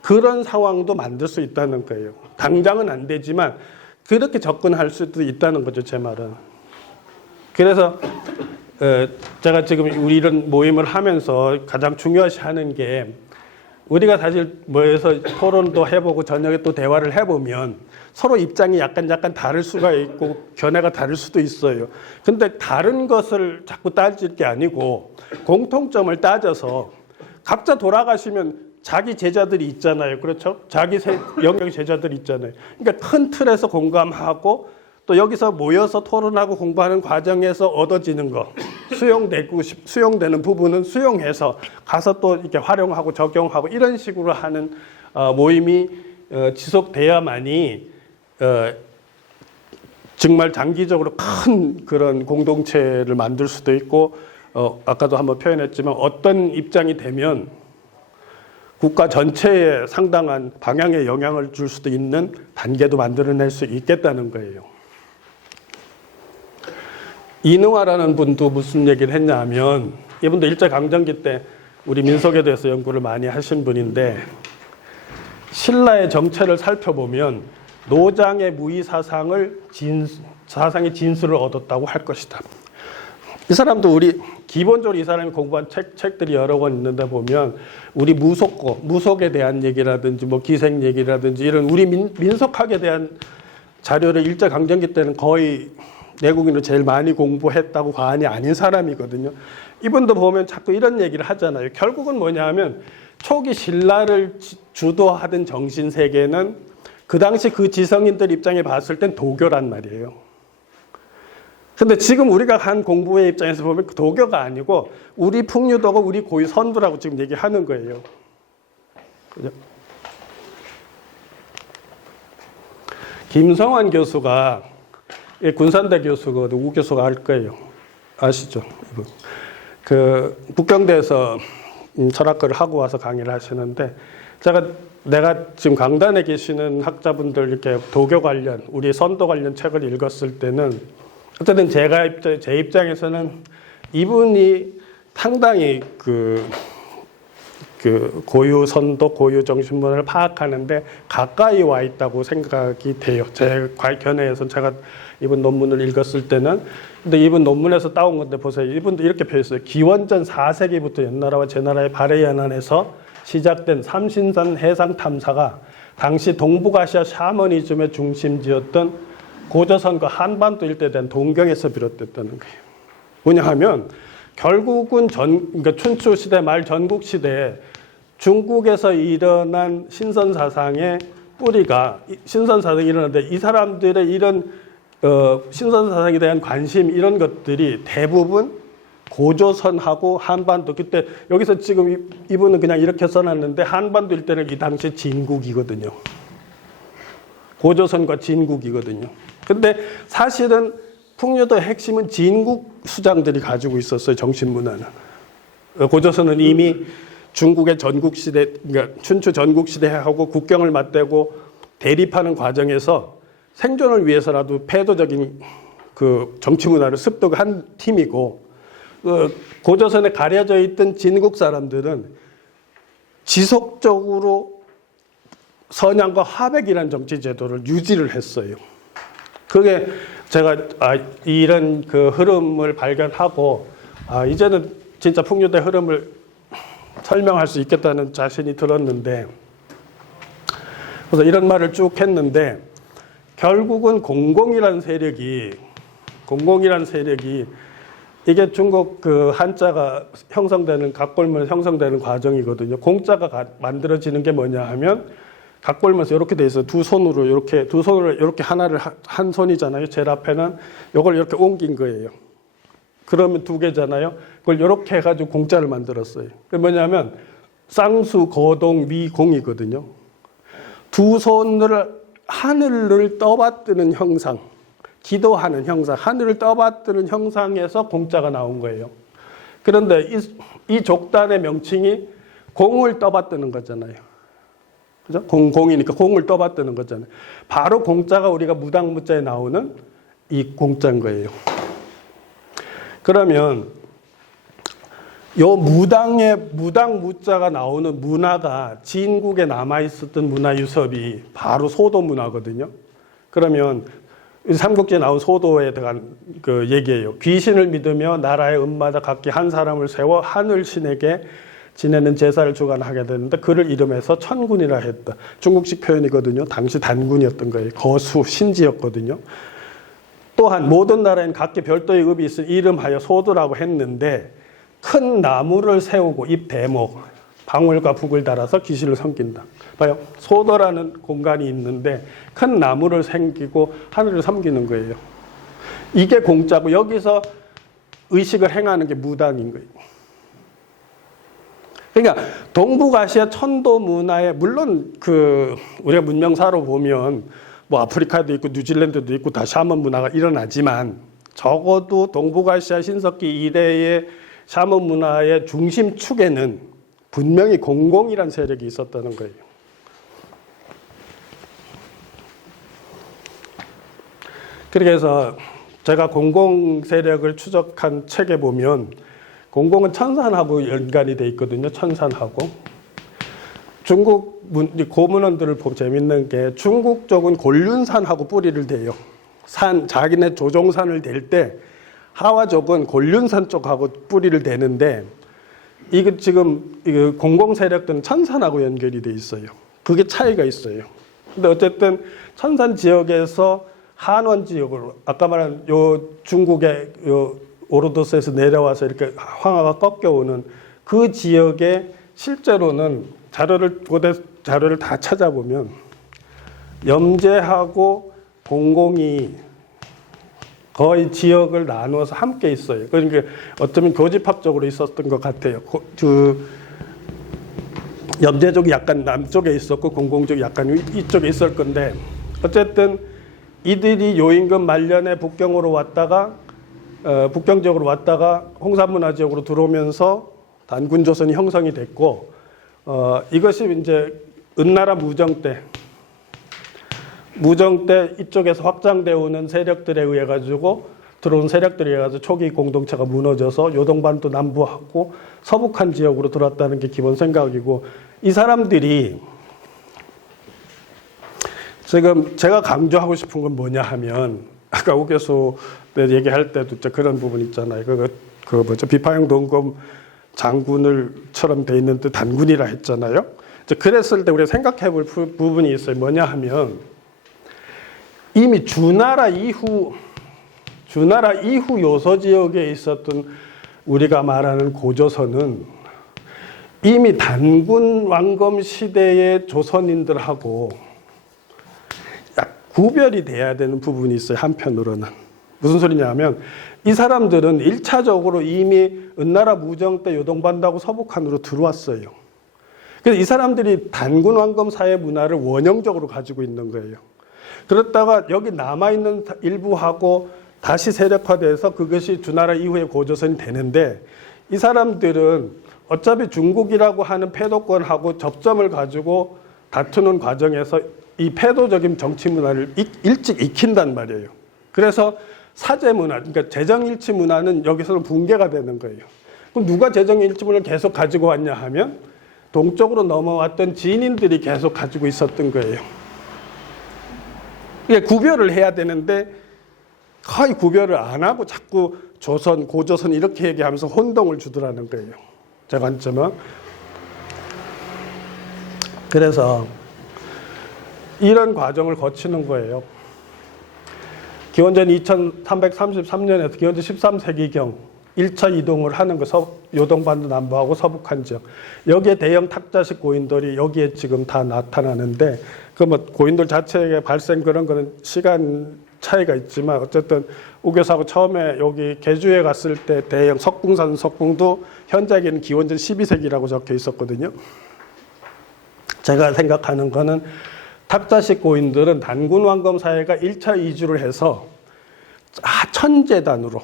그런 상황도 만들 수 있다는 거예요. 당장은 안 되지만 그렇게 접근할 수도 있다는 거죠, 제 말은. 그래서 제가 지금 우리 이런 모임을 하면서 가장 중요시 하는 게, 우리가 사실 모여서 토론도 해보고 저녁에 또 대화를 해보면 서로 입장이 약간 다를 수가 있고 견해가 다를 수도 있어요. 근데 다른 것을 자꾸 따질 게 아니고 공통점을 따져서 각자 돌아가시면 자기 제자들이 있잖아요. 그렇죠? 자기 영역 제자들이 있잖아요. 그러니까 큰 틀에서 공감하고 또 여기서 모여서 토론하고 공부하는 과정에서 얻어지는 거, 수용되는 부분은 수용해서 가서 또 이렇게 활용하고 적용하고 이런 식으로 하는 모임이 지속돼야만이 정말 장기적으로 큰 그런 공동체를 만들 수도 있고 아까도 한번 표현했지만 어떤 입장이 되면 국가 전체에 상당한 방향에 영향을 줄 수도 있는 단계도 만들어낼 수 있겠다는 거예요. 이능화라는 분도 무슨 얘기를 했냐 하면 이분도 일제강점기 때 우리 민속에 대해서 연구를 많이 하신 분인데 신라의 정체를 살펴보면 노장의 무의사상의 진수를 얻었다고 할 것이다. 이 사람도 우리 기본적으로 이 사람이 공부한 책들이 여러 권 있는데 보면 우리 무속에 대한 얘기라든지 뭐 기생 얘기라든지 이런 우리 민속학에 대한 자료를 일제강점기 때는 거의 내국인으로 제일 많이 공부했다고 과언이 아닌 사람이거든요. 이분도 보면 자꾸 이런 얘기를 하잖아요. 결국은 뭐냐 하면 초기 신라를 주도하던 정신세계는 그 당시 그 지성인들 입장에 봤을 땐 도교란 말이에요. 근데 지금 우리가 한 공부의 입장에서 보면 도교가 아니고 우리 풍류도가 우리 고유 선두라고 지금 얘기하는 거예요. 그죠? 김성환 교수가 군산대 교수거든. 우 교수가 알 거예요. 아시죠? 그 북경대에서 철학과를 하고 와서 강의를 하시는데 내가 지금 강단에 계시는 학자분들 이렇게 도교 관련, 우리 선도 관련 책을 읽었을 때는 어쨌든 제 입장에서는 이분이 상당히 그 고유 선도, 고유 정신문화를 파악하는데 가까이 와 있다고 생각이 돼요. 제 견해에서 제가 이분 논문을 읽었을 때는. 근데 이분 논문에서 따온 건데 보세요. 이분도 이렇게 표현했어요. 기원전 4세기부터 옛나라와 제나라의 발해 연안에서 시작된 삼신산 해상 탐사가 당시 동북아시아 샤머니즘의 중심지였던 고조선과 한반도 일대에 대한 동경에서 비롯됐다는 거예요. 뭐냐 하면 결국은 그러니까 춘추 시대 말 전국 시대에 중국에서 일어난 신선 사상의 뿌리가 신선 사상이 일어났는데 이 사람들의 이런 신선 사상에 대한 관심 이런 것들이 대부분 고조선하고 한반도 그때 여기서 지금 이분은 그냥 이렇게 써놨는데 한반도 일대는 이 당시 진국이거든요. 고조선과 진국이거든요. 근데 사실은 풍류도의 핵심은 진국 수장들이 가지고 있었어요. 정신문화는. 고조선은 이미 중국의 전국시대, 그러니까 춘추 전국시대하고 국경을 맞대고 대립하는 과정에서 생존을 위해서라도 폐도적인 그 정치문화를 습득한 팀이고 고조선에 가려져 있던 진국 사람들은 지속적으로 선양과 화백이라는 정치 제도를 유지를 했어요. 그게 제가 이런 그 흐름을 발견하고 이제는 진짜 풍류대 흐름을 설명할 수 있겠다는 자신이 들었는데 그래서 이런 말을 쭉 했는데 결국은 공공이라는 세력이 이게 중국 그 한자가 형성되는 각골문 형성되는 과정이거든요. 공자가 만들어지는 게 뭐냐 하면 각골문에서 이렇게 돼 있어요. 두 손으로 이렇게 하나를 한 손이잖아요. 제일 앞에는 이걸 이렇게 옮긴 거예요. 그러면 두 개잖아요. 그걸 이렇게 해가지고 공자를 만들었어요. 그게 뭐냐면 쌍수, 거동, 위, 공이거든요. 두 손을 하늘을 떠받드는 형상, 기도하는 형상, 하늘을 떠받드는 형상에서 공자가 나온 거예요. 그런데 이 족단의 명칭이 공을 떠받드는 거잖아요. 그죠? 공이니까 공을 떠받드는 거잖아요. 바로 공자가 우리가 무당무자에 나오는 이 공자인 거예요. 그러면 요 무당 무자가 나오는 문화가 진국에 남아있었던 문화 유섭이 바로 소도 문화거든요. 그러면 삼국지에 나온 소도에 대한 그 얘기예요. 귀신을 믿으며 나라의 음마다 각기 한 사람을 세워 하늘신에게 지내는 제사를 주관하게 되는데 그를 이름해서 천군이라 했다. 중국식 표현이거든요. 당시 단군이었던 거예요. 거수, 신지였거든요. 또한 모든 나라에는 각기 별도의 읍이 있으니 이름하여 소도라고 했는데 큰 나무를 세우고 잎 대목, 방울과 북을 달아서 귀신을 섬긴다. 봐요. 소도라는 공간이 있는데 큰 나무를 섬기고 하늘을 섬기는 거예요. 이게 공짜고 여기서 의식을 행하는 게 무당인 거예요. 그러니까 동북아시아 천도 문화에 물론 우리가 문명사로 보면 뭐 아프리카도 있고 뉴질랜드도 있고 다 샤먼 문화가 일어나지만 적어도 동북아시아 신석기 이래의 샤먼 문화의 중심축에는 분명히 공공이란 세력이 있었다는 거예요. 그래서 제가 공공 세력을 추적한 책에 보면 공공은 천산하고 연관이 돼 있거든요. 천산하고. 중국 고문원들을 보면 재밌는 게 중국 쪽은 곤륜산하고 뿌리를 대요. 자기네 조종산을 댈 때 하와족은 곤륜산 쪽하고 뿌리를 대는데 이거 지금 공공 세력들은 천산하고 연결이 돼 있어요. 그게 차이가 있어요. 근데 어쨌든 천산 지역에서 한원 지역으로 아까 말한 요 중국의 요 오르도스에서 내려와서 이렇게 황하가 꺾여오는 그 지역에 실제로는 고대 자료를 다 찾아보면 염제하고 공공이 거의 지역을 나누어서 함께 있어요. 그러니까 어쩌면 교집합적으로 있었던 것 같아요. 염제족이 약간 남쪽에 있었고 공공족이 약간 이쪽에 있을 건데 어쨌든 이들이 요임금 말년에 북경으로 왔다가 북경 지역으로 왔다가 홍산문화 지역으로 들어오면서 단군조선이 형성이 됐고 이것이 이제 은나라 무정 때 이쪽에서 확장되어 오는 세력들에 의해 가지고 들어온 세력들에 의해 가지고 초기 공동체가 무너져서 요동반도 남부하고 서북한 지역으로 들어왔다는 게 기본 생각이고 이 사람들이 지금 제가 강조하고 싶은 건 뭐냐 하면 아까 오 교수 얘기할 때도 그런 부분 있잖아요. 비파형 동검 장군을처럼 돼 있는 듯 단군이라 했잖아요. 그랬을 때 우리가 생각해 볼 부분이 있어요. 뭐냐 하면 이미 주나라 이후 요소 지역에 있었던 우리가 말하는 고조선은 이미 단군 왕검 시대의 조선인들하고 구별이 돼야 되는 부분이 있어요. 한편으로는. 무슨 소리냐면 이 사람들은 1차적으로 이미 은나라 무정 때 요동반도하고 서북한으로 들어왔어요. 그래서 이 사람들이 단군 왕검 사회 문화를 원형적으로 가지고 있는 거예요. 그렇다가 여기 남아있는 일부하고 다시 세력화돼서 그것이 주나라 이후의 고조선이 되는데 이 사람들은 어차피 중국이라고 하는 패도권하고 접점을 가지고 다투는 과정에서 이 패도적인 정치 문화를 일찍 익힌단 말이에요. 그래서 사제 문화, 그러니까 재정일치 문화는 여기서는 붕괴가 되는 거예요. 그럼 누가 재정일치 문화를 계속 가지고 왔냐 하면 동쪽으로 넘어왔던 진인들이 계속 가지고 있었던 거예요. 이게 구별을 해야 되는데 거의 구별을 안 하고 자꾸 조선, 고조선 이렇게 얘기하면서 혼동을 주더라는 거예요. 제 관점은. 그래서 이런 과정을 거치는 거예요. 기원전 2333년에서 기원전 13세기경 1차 이동을 하는 거, 요동반도 남부하고 서북한 지역. 여기에 대형 탁자식 고인돌이 여기에 지금 다 나타나는데, 고인돌 자체의 발생 그런 거는 시간 차이가 있지만, 어쨌든 우교사하고 처음에 여기 계주에 갔을 때 대형 석궁산 석궁도 현재에는 기원전 12세기라고 적혀 있었거든요. 제가 생각하는 거는 탁자식 고인들은 단군 왕검 사회가 1차 이주를 해서 천재단으로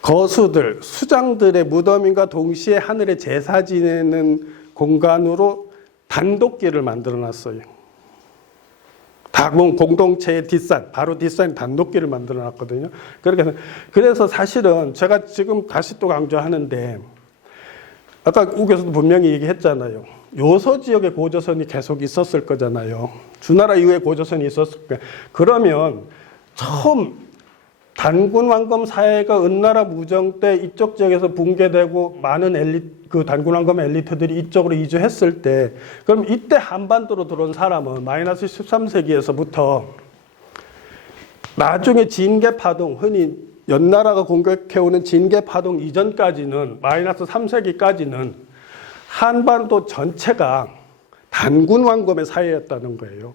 거수들, 수장들의 무덤인과 동시에 하늘에 제사 지내는 공간으로 단독기를 만들어 놨어요. 공동체의 뒷산, 바로 뒷산에 단독기를 만들어 놨거든요. 그래서 사실은 제가 지금 다시 또 강조하는데, 아까 우 교수도 분명히 얘기했잖아요. 요소 지역에 고조선이 계속 있었을 거잖아요. 주나라 이후에 고조선이 있었을 거예요. 그러면 처음 단군 왕검 사회가 은나라 무정 때 이쪽 지역에서 붕괴되고 많은 단군 왕검 엘리트들이 이쪽으로 이주했을 때, 그럼 이때 한반도로 들어온 사람은 마이너스 13세기에서부터 나중에 진계파동, 흔히 연나라가 공격해오는 진계파동 이전까지는 마이너스 3세기까지는 한반도 전체가 단군 왕검의 사회였다는 거예요.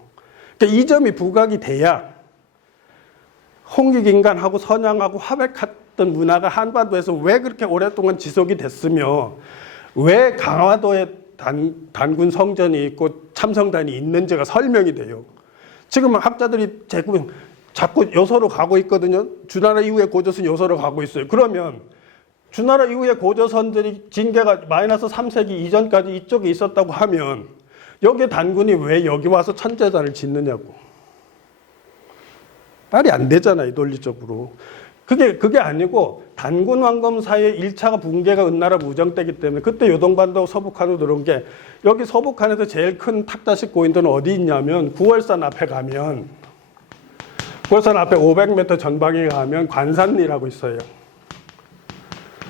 그러니까 이 점이 부각이 돼야 홍익인간하고 선양하고 화백했던 문화가 한반도에서 왜 그렇게 오랫동안 지속이 됐으며 왜 강화도에 단군 성전이 있고 참성단이 있는지가 설명이 돼요. 지금 학자들이 자꾸 요소로 가고 있거든요. 주나라 이후의 고조선 요소로 가고 있어요. 그러면 주나라 이후의 고조선들이 진계가 마이너스 3세기 이전까지 이쪽에 있었다고 하면 여기 단군이 왜 여기 와서 천재단을 짓느냐고. 말이 안 되잖아요, 논리적으로. 그게 아니고 단군 왕검 사이에 1차가 붕괴가 은나라 무정 때기 때문에 그때 요동반도 서북한으로 들어온 게 여기 서북한에서 제일 큰 탁자식 고인들은 어디 있냐면 구월산 앞에 가면 구월산 앞에 500m 전방에 가면 관산리라고 있어요.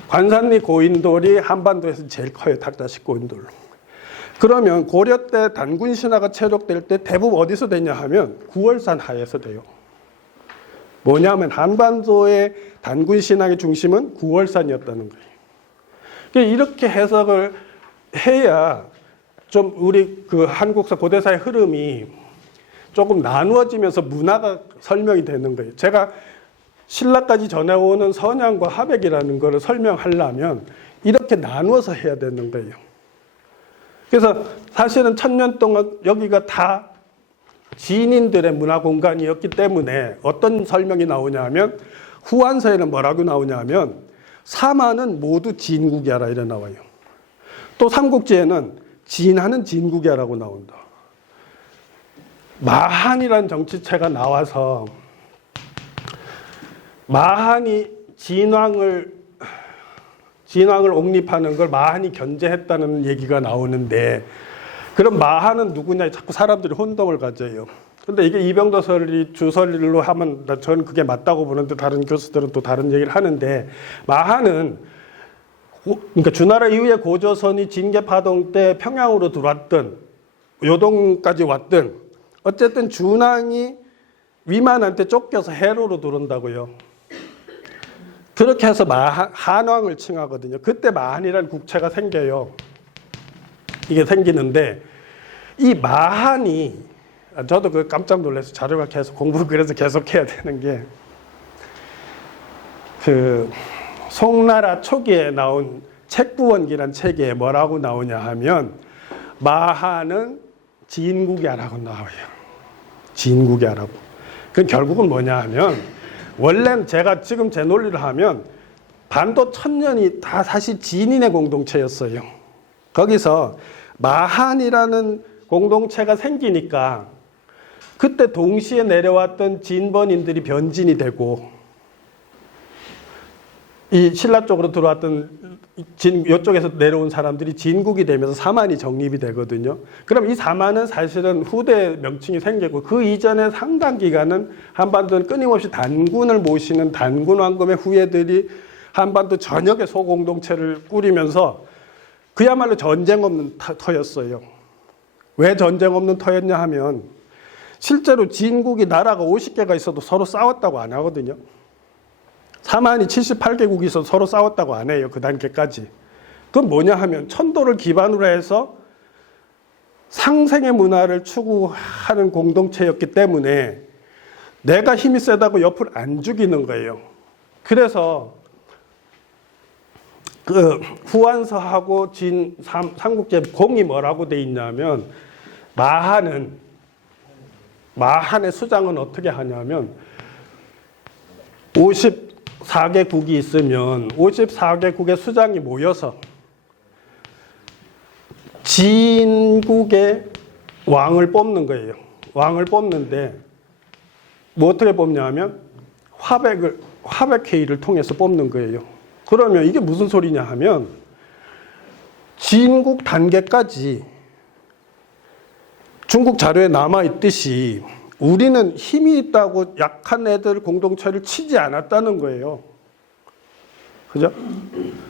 관산리 고인돌이 한반도에서 제일 커요, 탁자식 고인돌로. 그러면 고려 때 단군 신화가 체록될 때 대부분 어디서 되냐 하면 구월산 하에서 돼요. 뭐냐면 한반도의 단군 신앙의 중심은 구월산이었다는 거예요. 그러니까 이렇게 해석을 해야 좀 우리 그 한국사 고대사의 흐름이 조금 나누어지면서 문화가 설명이 되는 거예요. 제가 신라까지 전해오는 선양과 화백이라는 것을 설명하려면 이렇게 나누어서 해야 되는 거예요. 그래서 사실은 1000년 동안 여기가 다 지인들의 문화 공간이었기 때문에 어떤 설명이 나오냐면 후한서에는 뭐라고 나오냐면 사마는 모두 진국이야라 이래 나와요. 또 삼국지에는 진하는 진국이야라고 나온다. 마한이라는 정치체가 나와서 마한이 진왕을 옹립하는 걸 마한이 견제했다는 얘기가 나오는데 그럼 마한은 누구냐 자꾸 사람들이 혼동을 가져요. 근데 이게 이병도설이 주설로 하면 저는 그게 맞다고 보는데 다른 교수들은 또 다른 얘기를 하는데 마한은 그러니까 주나라 이후에 고조선이 진계파동 때 평양으로 들어왔든 요동까지 왔든 어쨌든 준왕이 위만한테 쫓겨서 해로로 들어온다고요. 그렇게 해서 한왕을 칭하거든요. 그때 마한이라는 국체가 생겨요. 이게 생기는데 이 마한이 저도 그 깜짝 놀라서 자료가 계속 공부 그래서 계속 해야 되는 게 그 송나라 초기에 나온 책부원기란 책에 뭐라고 나오냐 하면 마한은 진국야라고 나와요. 진국야라고. 그건 결국은 뭐냐 하면 원래는 제가 지금 제 논리를 하면 반도 1000년이 다 사실 진인의 공동체였어요. 거기서 마한이라는 공동체가 생기니까 그때 동시에 내려왔던 진번인들이 변진이 되고 이 신라 쪽으로 들어왔던 이쪽에서 내려온 사람들이 진국이 되면서 사만이 정립이 되거든요. 그럼 이 사만은 사실은 후대 명칭이 생기고 그 이전에 상당 기간은 한반도는 끊임없이 단군을 모시는 단군 왕검의 후예들이 한반도 전역의 소공동체를 꾸리면서 그야말로 전쟁 없는 터였어요. 왜 전쟁 없는 터였냐 하면 실제로 진국이 나라가 50개가 있어도 서로 싸웠다고 안 하거든요. 사만이 78개국이 있어도 서로 싸웠다고 안 해요. 그 단계까지. 그건 뭐냐 하면 천도를 기반으로 해서 상생의 문화를 추구하는 공동체였기 때문에 내가 힘이 세다고 옆을 안 죽이는 거예요. 그래서 그 후한서하고 삼국지 공이 뭐라고 돼 있냐면 마한의 수장은 어떻게 하냐면 54개국이 있으면 54개국의 수장이 모여서 진국의 왕을 뽑는 거예요. 왕을 뽑는데 뭐 어떻게 뽑냐면 화백회의를 통해서 뽑는 거예요. 그러면 이게 무슨 소리냐 하면 진국 단계까지 중국 자료에 남아있듯이 우리는 힘이 있다고 약한 애들 공동체를 치지 않았다는 거예요. 그죠?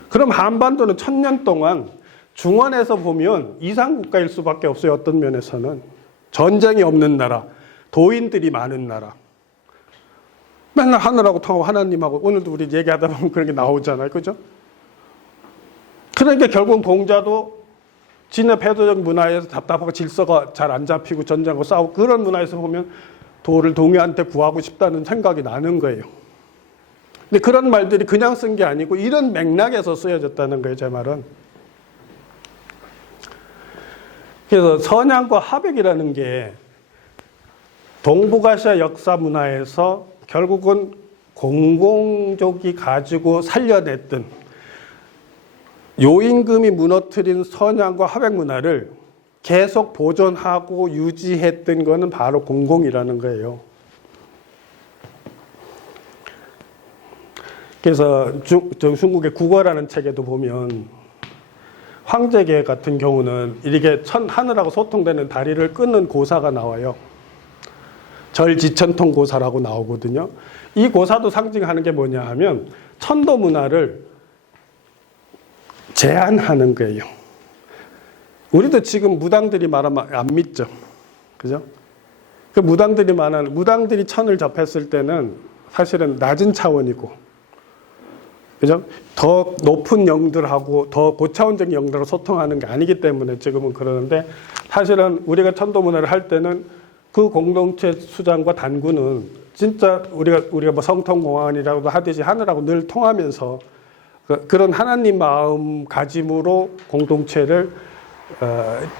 그럼 한반도는 1000년 동안 중원에서 보면 이상국가일 수밖에 없어요. 어떤 면에서는. 전쟁이 없는 나라, 도인들이 많은 나라. 맨날 하늘하고 통하고 하나님하고 오늘도 우리 얘기하다 보면 그런 게 나오잖아요. 그죠? 그러니까 결국 공자도 진의 패도적 문화에서 답답하고 질서가 잘 안 잡히고 전쟁하고 싸우고 그런 문화에서 보면 도를 동해한테 구하고 싶다는 생각이 나는 거예요. 근데 그런 말들이 그냥 쓴 게 아니고 이런 맥락에서 쓰여졌다는 거예요. 제 말은. 그래서 선양과 하백이라는 게 동북아시아 역사 문화에서 결국은 공공족이 가지고 살려냈던 요임금이 무너뜨린 선양과 하백 문화를 계속 보존하고 유지했던 것은 바로 공공이라는 거예요. 그래서 중국의 국어라는 책에도 보면 황제계 같은 경우는 이렇게 하늘하고 소통되는 다리를 끊는 고사가 나와요. 절지천통 고사라고 나오거든요. 이 고사도 상징하는 게 뭐냐 하면 천도 문화를 제한하는 거예요. 우리도 지금 무당들이 말하면 안 믿죠. 그죠? 그 무당들이 천을 접했을 때는 사실은 낮은 차원이고, 그죠? 더 높은 영들하고 더 고차원적인 영들하고 소통하는 게 아니기 때문에 지금은 그러는데, 사실은 우리가 천도 문화를 할 때는 그 공동체 수장과 단군은 진짜 우리가 뭐 성통공안이라고도 하듯이 하늘하고 늘 통하면서 그런 하나님 마음가짐으로 공동체를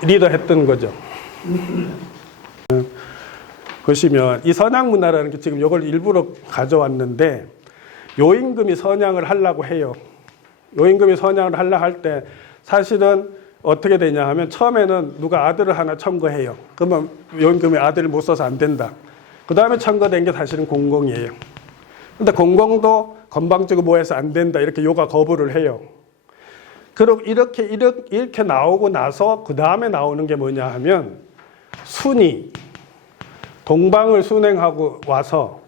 리더했던 거죠. 보시면 이 선양 문화라는 게 지금 이걸 일부러 가져왔는데, 요임금이 선양을 하려고 해요. 요임금이 선양을 하려고 할 때 사실은 어떻게 되냐 하면 처음에는 누가 아들을 하나 청거해요. 그러면 요임금이 아들을 못 써서 안 된다. 그 다음에 청거된 게 사실은 공공이에요. 근데 공공도 건방지고 뭐해서 안 된다. 이렇게 요가 거부를 해요. 그리고 이렇게 나오고 나서 그 다음에 나오는 게 뭐냐 하면 순이 동방을 순행하고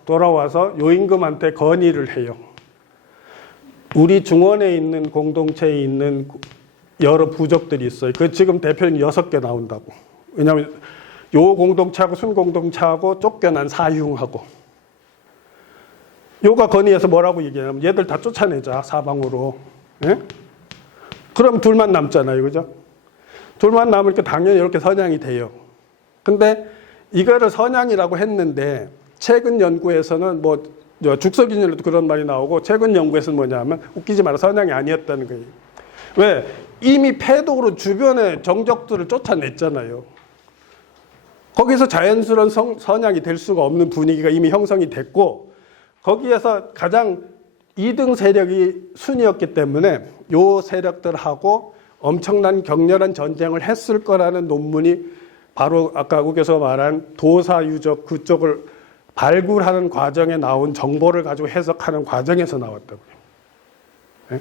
돌아와서 요임금한테 건의를 해요. 우리 중원에 있는 공동체에 있는 여러 부족들이 있어요. 그 지금 대표는 6개 나온다고. 왜냐하면 요 공동체하고 순 공동체하고 쫓겨난 사흉하고. 요가 건의해서 뭐라고 얘기하냐면 얘들 다 쫓아내자 사방으로. 예? 그럼 둘만 남잖아요. 그죠? 둘만 남으니까 당연히 이렇게 선양이 돼요. 근데 이거를 선양이라고 했는데 최근 연구에서는 뭐 죽석인율로도 그런 말이 나오고 최근 연구에서는 뭐냐면 웃기지 마라 선양이 아니었다는 거예요. 왜? 이미 패독으로 주변의 정적들을 쫓아냈잖아요. 거기서 자연스러운 선양이 될 수가 없는 분위기가 이미 형성이 됐고 거기에서 가장 2등 세력이 순이었기 때문에 요 세력들하고 엄청난 격렬한 전쟁을 했을 거라는 논문이 바로 아까 우 교수가 말한 도사유적 그쪽을 발굴하는 과정에 나온 정보를 가지고 해석하는 과정에서 나왔다고요. 네?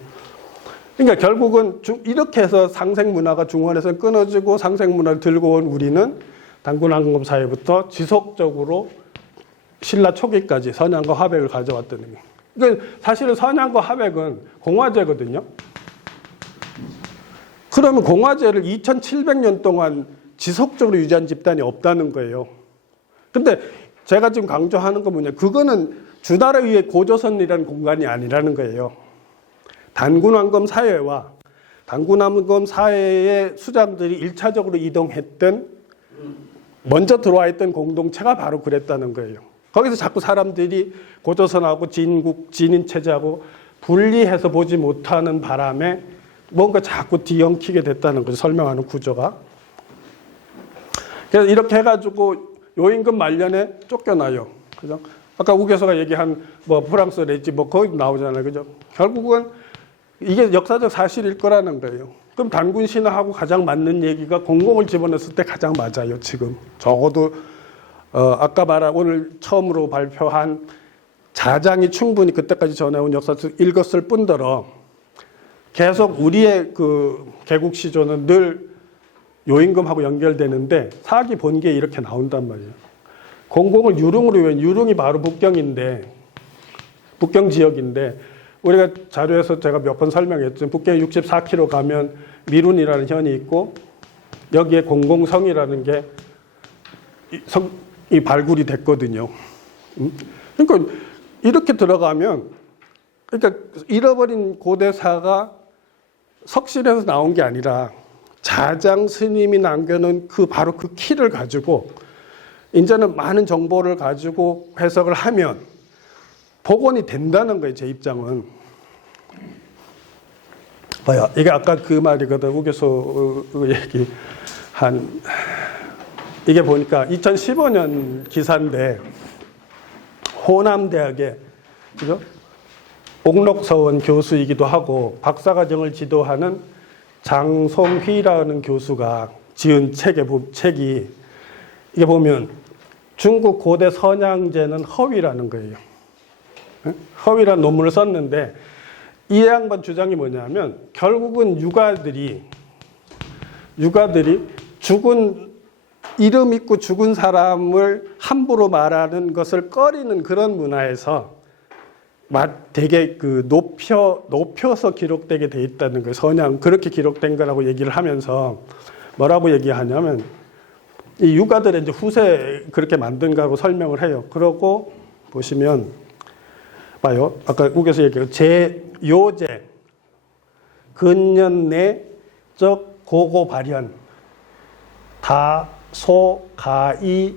그러니까 결국은 이렇게 해서 상생문화가 중원에서 끊어지고 상생문화를 들고 온 우리는 단군왕금 사회부터 지속적으로 신라 초기까지 선양과 화백을 가져왔다는 거예요. 그러니까 사실은 선양과 화백은 공화제거든요. 그러면 공화제를 2700년 동안 지속적으로 유지한 집단이 없다는 거예요. 근데 제가 지금 강조하는 건 뭐냐, 그거는 주나라 위에 고조선이라는 공간이 아니라는 거예요. 단군왕금 사회와 단군왕금 사회의 수장들이 1차적으로 이동했던 먼저 들어와 있던 공동체가 바로 그랬다는 거예요. 거기서 자꾸 사람들이 고조선하고 진인체제하고 분리해서 보지 못하는 바람에 뭔가 자꾸 뒤엉키게 됐다는 거죠. 설명하는 구조가. 그래서 이렇게 해가지고 요임금 말년에 쫓겨나요. 그죠? 아까 우 교수가 얘기한 뭐 프랑스 레지 뭐 거기 나오잖아요. 그죠? 결국은 이게 역사적 사실일 거라는 거예요. 그럼 단군 신화하고 가장 맞는 얘기가 공공을 집어넣었을 때 가장 맞아요. 지금 적어도 아까 말한 오늘 처음으로 발표한 자장이 충분히 그때까지 전해온 역사를 읽었을 뿐더러 계속 우리의 그 개국 시조는 늘 요임금하고 연결되는데 사기 본계에 이렇게 나온단 말이에요. 공공을 유릉으로 외운 유릉이 바로 북경 지역인데 우리가 자료에서 제가 몇 번 설명했죠. 북경 64km 가면 미룬이라는 현이 있고 여기에 공공성이라는 게 이 발굴이 됐거든요. 그러니까 이렇게 들어가면, 그러니까 잃어버린 고대사가 석실에서 나온 게 아니라 자장 스님이 남겨놓은 바로 그 키를 가지고 이제는 많은 정보를 가지고 해석을 하면 복원이 된다는 거예요. 제 입장은. 봐요. 이게 아까 그 말이거든. 우 교수 얘기한, 이게 보니까 2015년 기사인데 호남대학의, 그죠? 옥록서원 교수이기도 하고 박사과정을 지도하는 장송휘라는 교수가 지은 책이, 이게 보면 중국 고대 선양제는 허위라는 거예요. 허위라는 논문을 썼는데 이 양반 주장이 뭐냐면 결국은 유가들이 죽은, 이름 있고 죽은 사람을 함부로 말하는 것을 꺼리는 그런 문화에서 되게 높여서 기록되게 돼 있다는 거예요. 선양, 그렇게 기록된 거라고 얘기를 하면서 뭐라고 얘기하냐면 이 유가들의 이제 후세 그렇게 만든 거라고 설명을 해요. 그러고 보시면 봐요. 아까 우 교수 얘기한 요제 근년 내적 고고 발현 다소 가이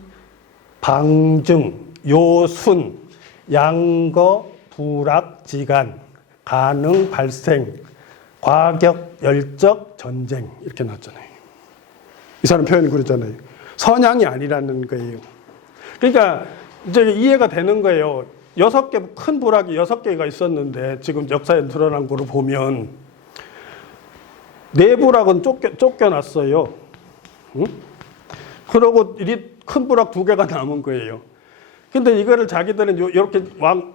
방증 요순 양거 불악지간 가능 발생 과격 열적 전쟁 이렇게 나왔잖아요. 이 사람 표현이 그러잖아요. 선양이 아니라는 거예요. 그러니까 이제 이해가 되는 거예요. 6개 큰 부락이 6개가 있었는데 지금 역사에 드러난 거로 보면 4부락은 쫓겨났어요. 응? 그러고 큰 부락 2개가 남은 거예요. 근데 이거를 자기들은 이렇게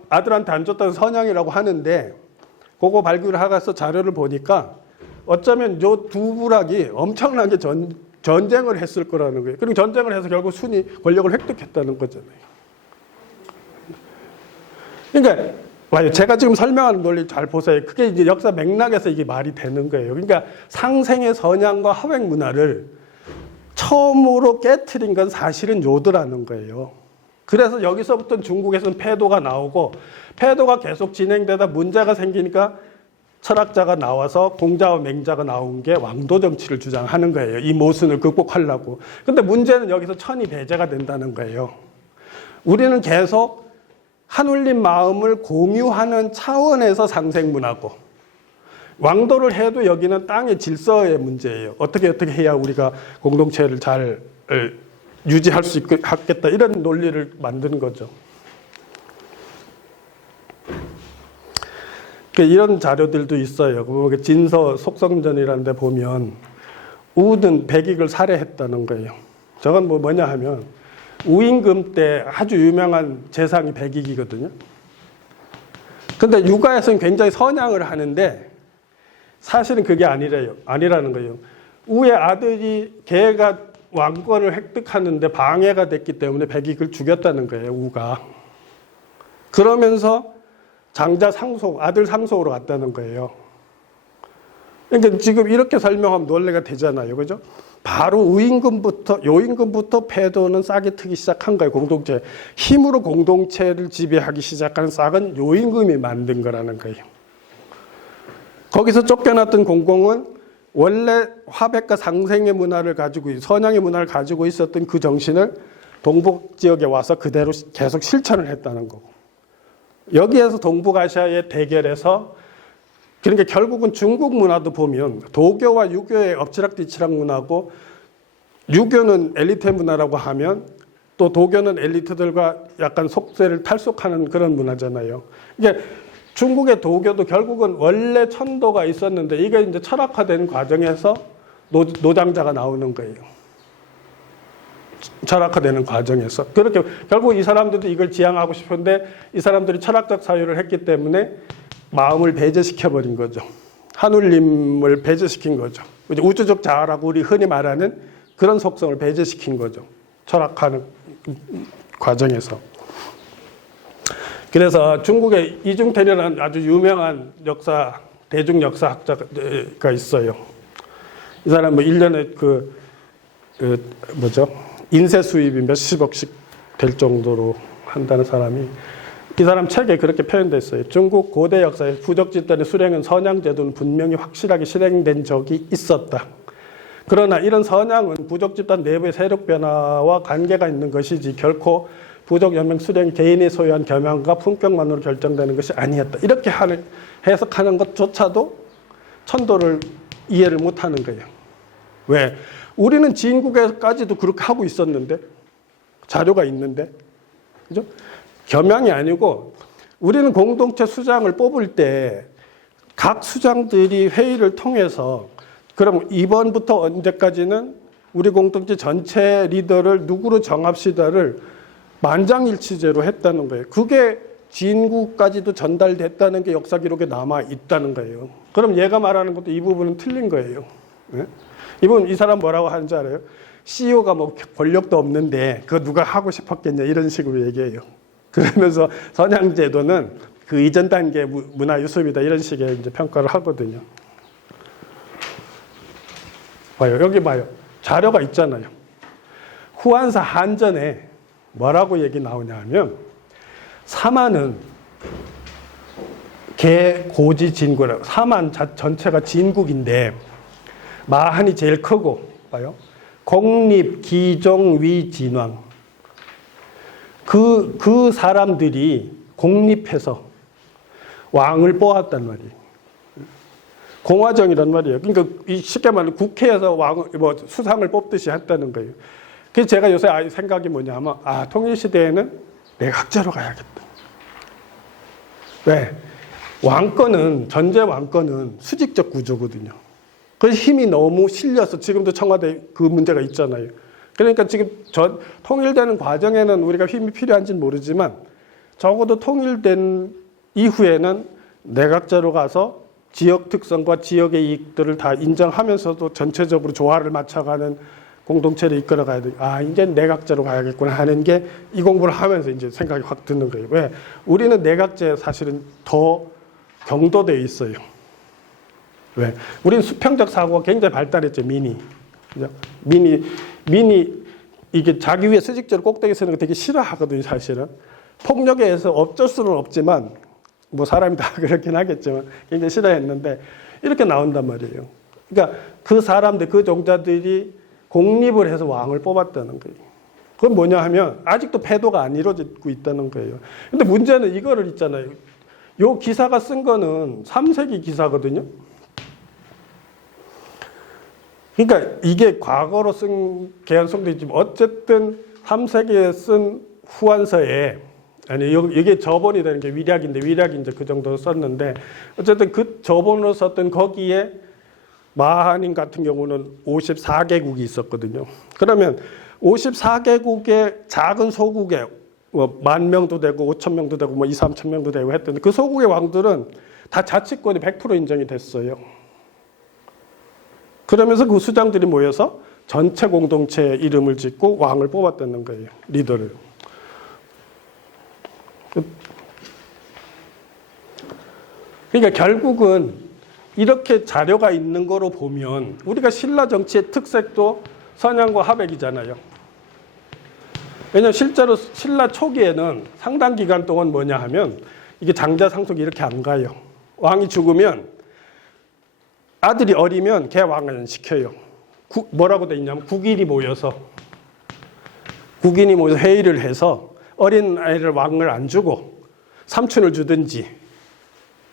아들한테 안 줬다는 선양이라고 하는데 그거 발굴하고서 자료를 보니까 어쩌면 요 2부락이 엄청나게 전쟁을 했을 거라는 거예요. 그리고 전쟁을 해서 결국 순이 권력을 획득했다는 거잖아요. 그러니까 제가 지금 설명하는 논리 잘 보세요. 그게 이제 역사 맥락에서 이게 말이 되는 거예요. 그러니까 상생의 선양과 하획 문화를 처음으로 깨트린 건 사실은 요드라는 거예요. 그래서 여기서부터 중국에서는 패도가 나오고 패도가 계속 진행되다 문제가 생기니까 철학자가 나와서 공자와 맹자가 나온 게 왕도 정치를 주장하는 거예요. 이 모순을 극복하려고. 근데 문제는 여기서 천이 배제가 된다는 거예요. 우리는 계속 한울림 마음을 공유하는 차원에서 상생문화고 왕도를 해도 여기는 땅의 질서의 문제예요. 어떻게 해야 우리가 공동체를 잘 유지할 수 있겠다 이런 논리를 만든 거죠. 이런 자료들도 있어요. 진서 속성전이라는 데 보면 우는 백익을 살해했다는 거예요. 저건 뭐냐 하면 우임금 때 아주 유명한 재상이 백익이거든요. 근데 육아에서는 굉장히 선양을 하는데 사실은 그게 아니라는 거예요. 우의 아들이 걔가 왕권을 획득하는데 방해가 됐기 때문에 백익을 죽였다는 거예요. 우가. 그러면서 장자 상속, 아들 상속으로 갔다는 거예요. 그러니까 지금 이렇게 설명하면 논리가 되잖아요. 그죠? 바로 요임금부터 패도는 싹이 트기 시작한 거예요. 공동체. 힘으로 공동체를 지배하기 시작한 싹은 요임금이 만든 거라는 거예요. 거기서 쫓겨났던 공공은 원래 화백과 상생의 문화를 가지고 선양의 문화를 가지고 있었던 그 정신을 동북 지역에 와서 그대로 계속 실천을 했다는 거고. 여기에서 동북아시아의 대결에서 그러니까 결국은 중국 문화도 보면 도교와 유교의 엎치락뒤치락 문화고 유교는 엘리트 문화라고 하면 또 도교는 엘리트들과 약간 속세를 탈속하는 그런 문화잖아요. 이게 중국의 도교도 결국은 원래 천도가 있었는데 이게 이제 철학화된 과정에서 노장자가 나오는 거예요. 철학화되는 과정에서. 그렇게 결국 이 사람들도 이걸 지향하고 싶은데 이 사람들이 철학적 사유를 했기 때문에 마음을 배제시켜버린 거죠. 한울림을 배제시킨 거죠. 우주적 자아라고 우리 흔히 말하는 그런 속성을 배제시킨 거죠. 철학하는 과정에서. 그래서 중국의 이중태료라는 아주 유명한 대중 역사학자가 있어요. 이 사람 1년에 인쇄 수입이 몇십억씩 될 정도로 한다는 사람이 이 사람 책에 그렇게 표현됐어요. 중국 고대 역사에 부족 집단의 수령은 선양 제도는 분명히 확실하게 실행된 적이 있었다. 그러나 이런 선양은 부족 집단 내부의 세력 변화와 관계가 있는 것이지 결코 부족 연맹 수령이 개인이 소유한 겸양과 품격만으로 결정되는 것이 아니었다. 이렇게 해석하는 것조차도 천도를 이해를 못하는 거예요. 왜? 우리는 진국에까지도 그렇게 하고 있었는데, 자료가 있는데, 그죠? 겸양이 아니고 우리는 공동체 수장을 뽑을 때 각 수장들이 회의를 통해서 그럼 이번부터 언제까지는 우리 공동체 전체 리더를 누구로 정합시다를 만장일치제로 했다는 거예요. 그게 진국까지도 전달됐다는 게 역사 기록에 남아 있다는 거예요. 그럼 얘가 말하는 것도 이 부분은 틀린 거예요. 네? 이 사람 뭐라고 하는지 알아요? CEO가 뭐 권력도 없는데 그거 누가 하고 싶었겠냐 이런 식으로 얘기해요. 그러면서 선양제도는 그 이전 단계 문화 유습이다 이런 식의 이제 평가를 하거든요. 봐요, 여기 봐요. 자료가 있잖아요. 후한사 한전에 뭐라고 얘기 나오냐 하면 사만은 개고지 진국이라고, 사만 전체가 진국인데 마한이 제일 크고 봐요. 공립, 기종, 위, 진왕. 그 사람들이 공립해서 왕을 뽑았단 말이에요. 공화정이란 말이에요. 그러니까 쉽게 말하면 국회에서 수상을 뽑듯이 했다는 거예요. 그래서 제가 요새 생각이 뭐냐 하면, 통일시대에는 내각제로 가야겠다. 왜? 전제 왕권은 수직적 구조거든요. 그래서 힘이 너무 실려서 지금도 청와대 그 문제가 있잖아요. 그러니까 지금 통일되는 과정에는 우리가 힘이 필요한지는 모르지만 적어도 통일된 이후에는 내각제로 가서 지역 특성과 지역의 이익들을 다 인정하면서도 전체적으로 조화를 맞춰가는 공동체를 이끌어가야 돼. 이제 내각제로 가야겠구나 하는 게 이 공부를 하면서 이제 생각이 확 드는 거예요. 왜? 우리는 내각제 사실은 더 경도되어 있어요. 왜? 우리는 수평적 사고가 굉장히 발달했죠. 민이 이게 자기 위에 수직적으로 꼭대기 서는 거 되게 싫어하거든요. 사실은 폭력에 의해서 어쩔 수는 없지만 뭐 사람이 다 그렇긴 하겠지만 굉장히 싫어했는데 이렇게 나온단 말이에요. 그러니까 그 사람들, 그 종자들이 공립을 해서 왕을 뽑았다는 거예요. 그건 뭐냐 하면 아직도 패도가 안 이루어지고 있다는 거예요. 근데 문제는 이거를 있잖아요. 요 기사가 쓴 거는 3세기 기사거든요. 그러니까 이게 과거로 쓴 개연성도 있지만 어쨌든 3세기에 쓴 후한서에 이게 저본이 되는 게 위략인데 위략이 이제 그 정도 썼는데 어쨌든 그 저본으로 썼던 거기에 마하님 같은 경우는 54개국이 있었거든요. 그러면 54개국의 작은 소국에 10,000명도 되고 5,000명도 되고 2,000~3,000명도 되고 했던데 그 소국의 왕들은 다 자치권이 100% 인정이 됐어요. 그러면서 그 수장들이 모여서 전체 공동체의 이름을 짓고 왕을 뽑았다는 거예요. 리더를. 그러니까 결국은 이렇게 자료가 있는 거로 보면 우리가 신라 정치의 특색도 선양과 하백이잖아요. 왜냐하면 실제로 신라 초기에는 상당 기간 동안 뭐냐 하면 이게 장자 상속이 이렇게 안 가요. 왕이 죽으면 아들이 어리면 걔 왕을 시켜요. 뭐라고 돼 있냐면 국인이 모여서 회의를 해서 어린 아이를 왕을 안 주고 삼촌을 주든지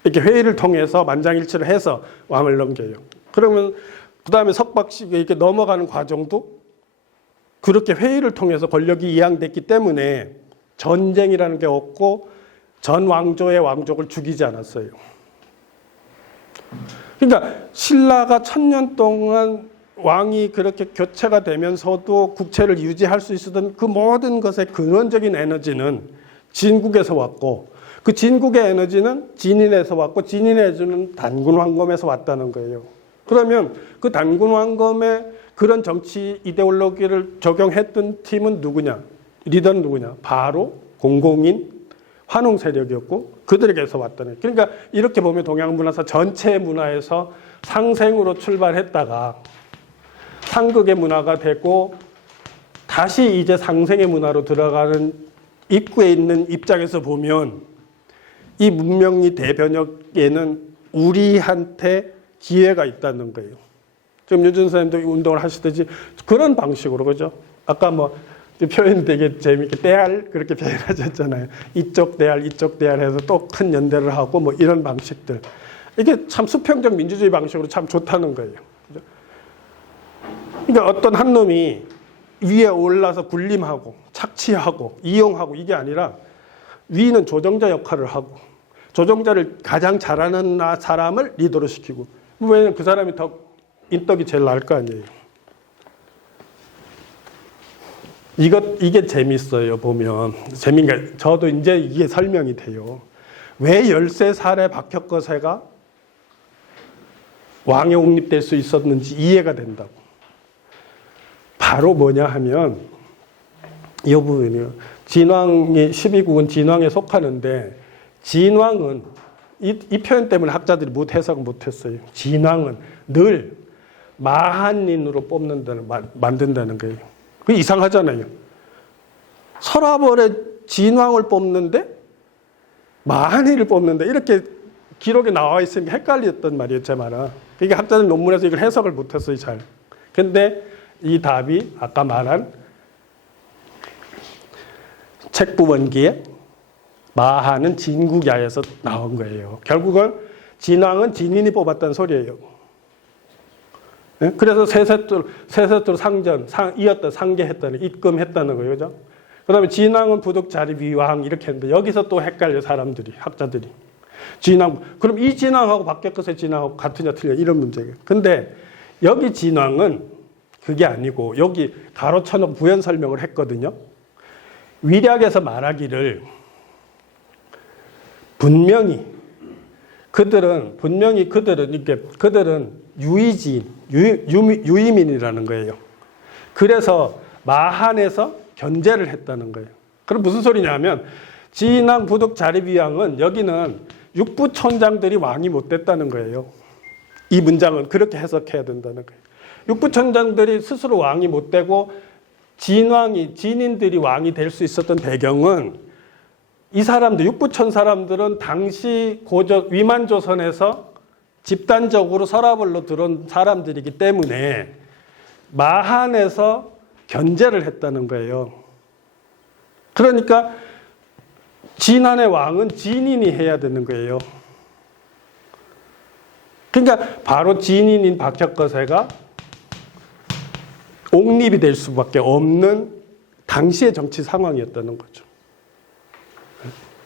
이렇게 회의를 통해서 만장일치를 해서 왕을 넘겨요. 그러면 그 다음에 석박식 이렇게 넘어가는 과정도 그렇게 회의를 통해서 권력이 이양됐기 때문에 전쟁이라는 게 없고 전 왕조의 왕족을 죽이지 않았어요. 그러니까 신라가 1000년 동안 왕이 그렇게 교체가 되면서도 국체를 유지할 수 있었던 그 모든 것의 근원적인 에너지는 진국에서 왔고 그 진국의 에너지는 진인에서 왔고 진인의 에너지는 단군왕검에서 왔다는 거예요. 그러면 그 단군왕검의 그런 정치 이데올로기를 적용했던 팀은 누구냐? 리더는 누구냐? 바로 공공인 환웅 세력이었고 그들에게서 왔다는. 그러니까 이렇게 보면 동양문화사 전체 문화에서 상생으로 출발했다가 상극의 문화가 되고 다시 이제 상생의 문화로 들어가는 입구에 있는 입장에서 보면 이 문명리 대변혁에는 우리한테 기회가 있다는 거예요. 지금 유준 선생님도 운동을 하시듯이 그런 방식으로, 그죠? 아까 뭐 표현 되게 재밌게 대알 그렇게 표현하셨잖아요. 이쪽 대알, 이쪽 대알 해서 또 큰 연대를 하고 뭐 이런 방식들. 이게 참 수평적 민주주의 방식으로 참 좋다는 거예요. 그죠? 그러니까 어떤 한 놈이 위에 올라서 군림하고 착취하고 이용하고 이게 아니라 위는 조정자 역할을 하고 조정자를 가장 잘하는 사람을 리더로 시키고, 왜냐면 그 사람이 더 인덕이 제일 나을 거 아니에요. 이게 재밌어요, 보면. 재미가, 저도 이제 이게 설명이 돼요. 왜 13살의 박혁거세가 왕에 옹립될 수 있었는지 이해가 된다고. 바로 뭐냐 하면, 이 부분이요. 진왕이, 12국은 진왕에 속하는데, 진왕은, 이 표현 때문에 학자들이 해석을 못했어요. 진왕은 늘 마한인으로 만든다는 거예요. 그게 이상하잖아요. 서라벌에 진왕을 뽑는데 마한이를 뽑는데 이렇게 기록에 나와 있으니까 헷갈렸단 말이에요, 제 말은. 그러니까 학자들 논문에서 이걸 해석을 못했어요, 잘. 근데 이 답이 아까 말한 책부원기에 마한은 진국야에서 나온 거예요. 결국은 진왕은 진인이 뽑았다는 소리예요. 네? 그래서 세세토로 이었다, 상계했다는, 입금했다는 거예요. 그죠? 그 다음에 진왕은 부득자리 위왕 이렇게 했는데 여기서 또 헷갈려, 사람들이, 학자들이. 진왕, 그럼 이 진왕하고 박격거세 진왕하고 같으냐 틀려, 이런 문제예요. 근데 여기 진왕은 그게 아니고 여기 가로 쳐놓고 부연 설명을 했거든요. 위략에서 말하기를 분명히 그들은 유이지인, 유이민이라는 거예요. 그래서 마한에서 견제를 했다는 거예요. 그럼 무슨 소리냐면 진왕 부득 자립위왕은 여기는 육부촌장들이 왕이 못 됐다는 거예요. 이 문장은 그렇게 해석해야 된다는 거예요. 육부촌장들이 스스로 왕이 못 되고 진인들이 왕이 될 수 있었던 배경은 이 사람들, 육부촌 사람들은 당시 위만조선에서 집단적으로 서라벌로 들어온 사람들이기 때문에 마한에서 견제를 했다는 거예요. 그러니까 진한의 왕은 진인이 해야 되는 거예요. 그러니까 바로 진인인 박혁거세가 옹립이 될 수밖에 없는 당시의 정치 상황이었다는 거죠.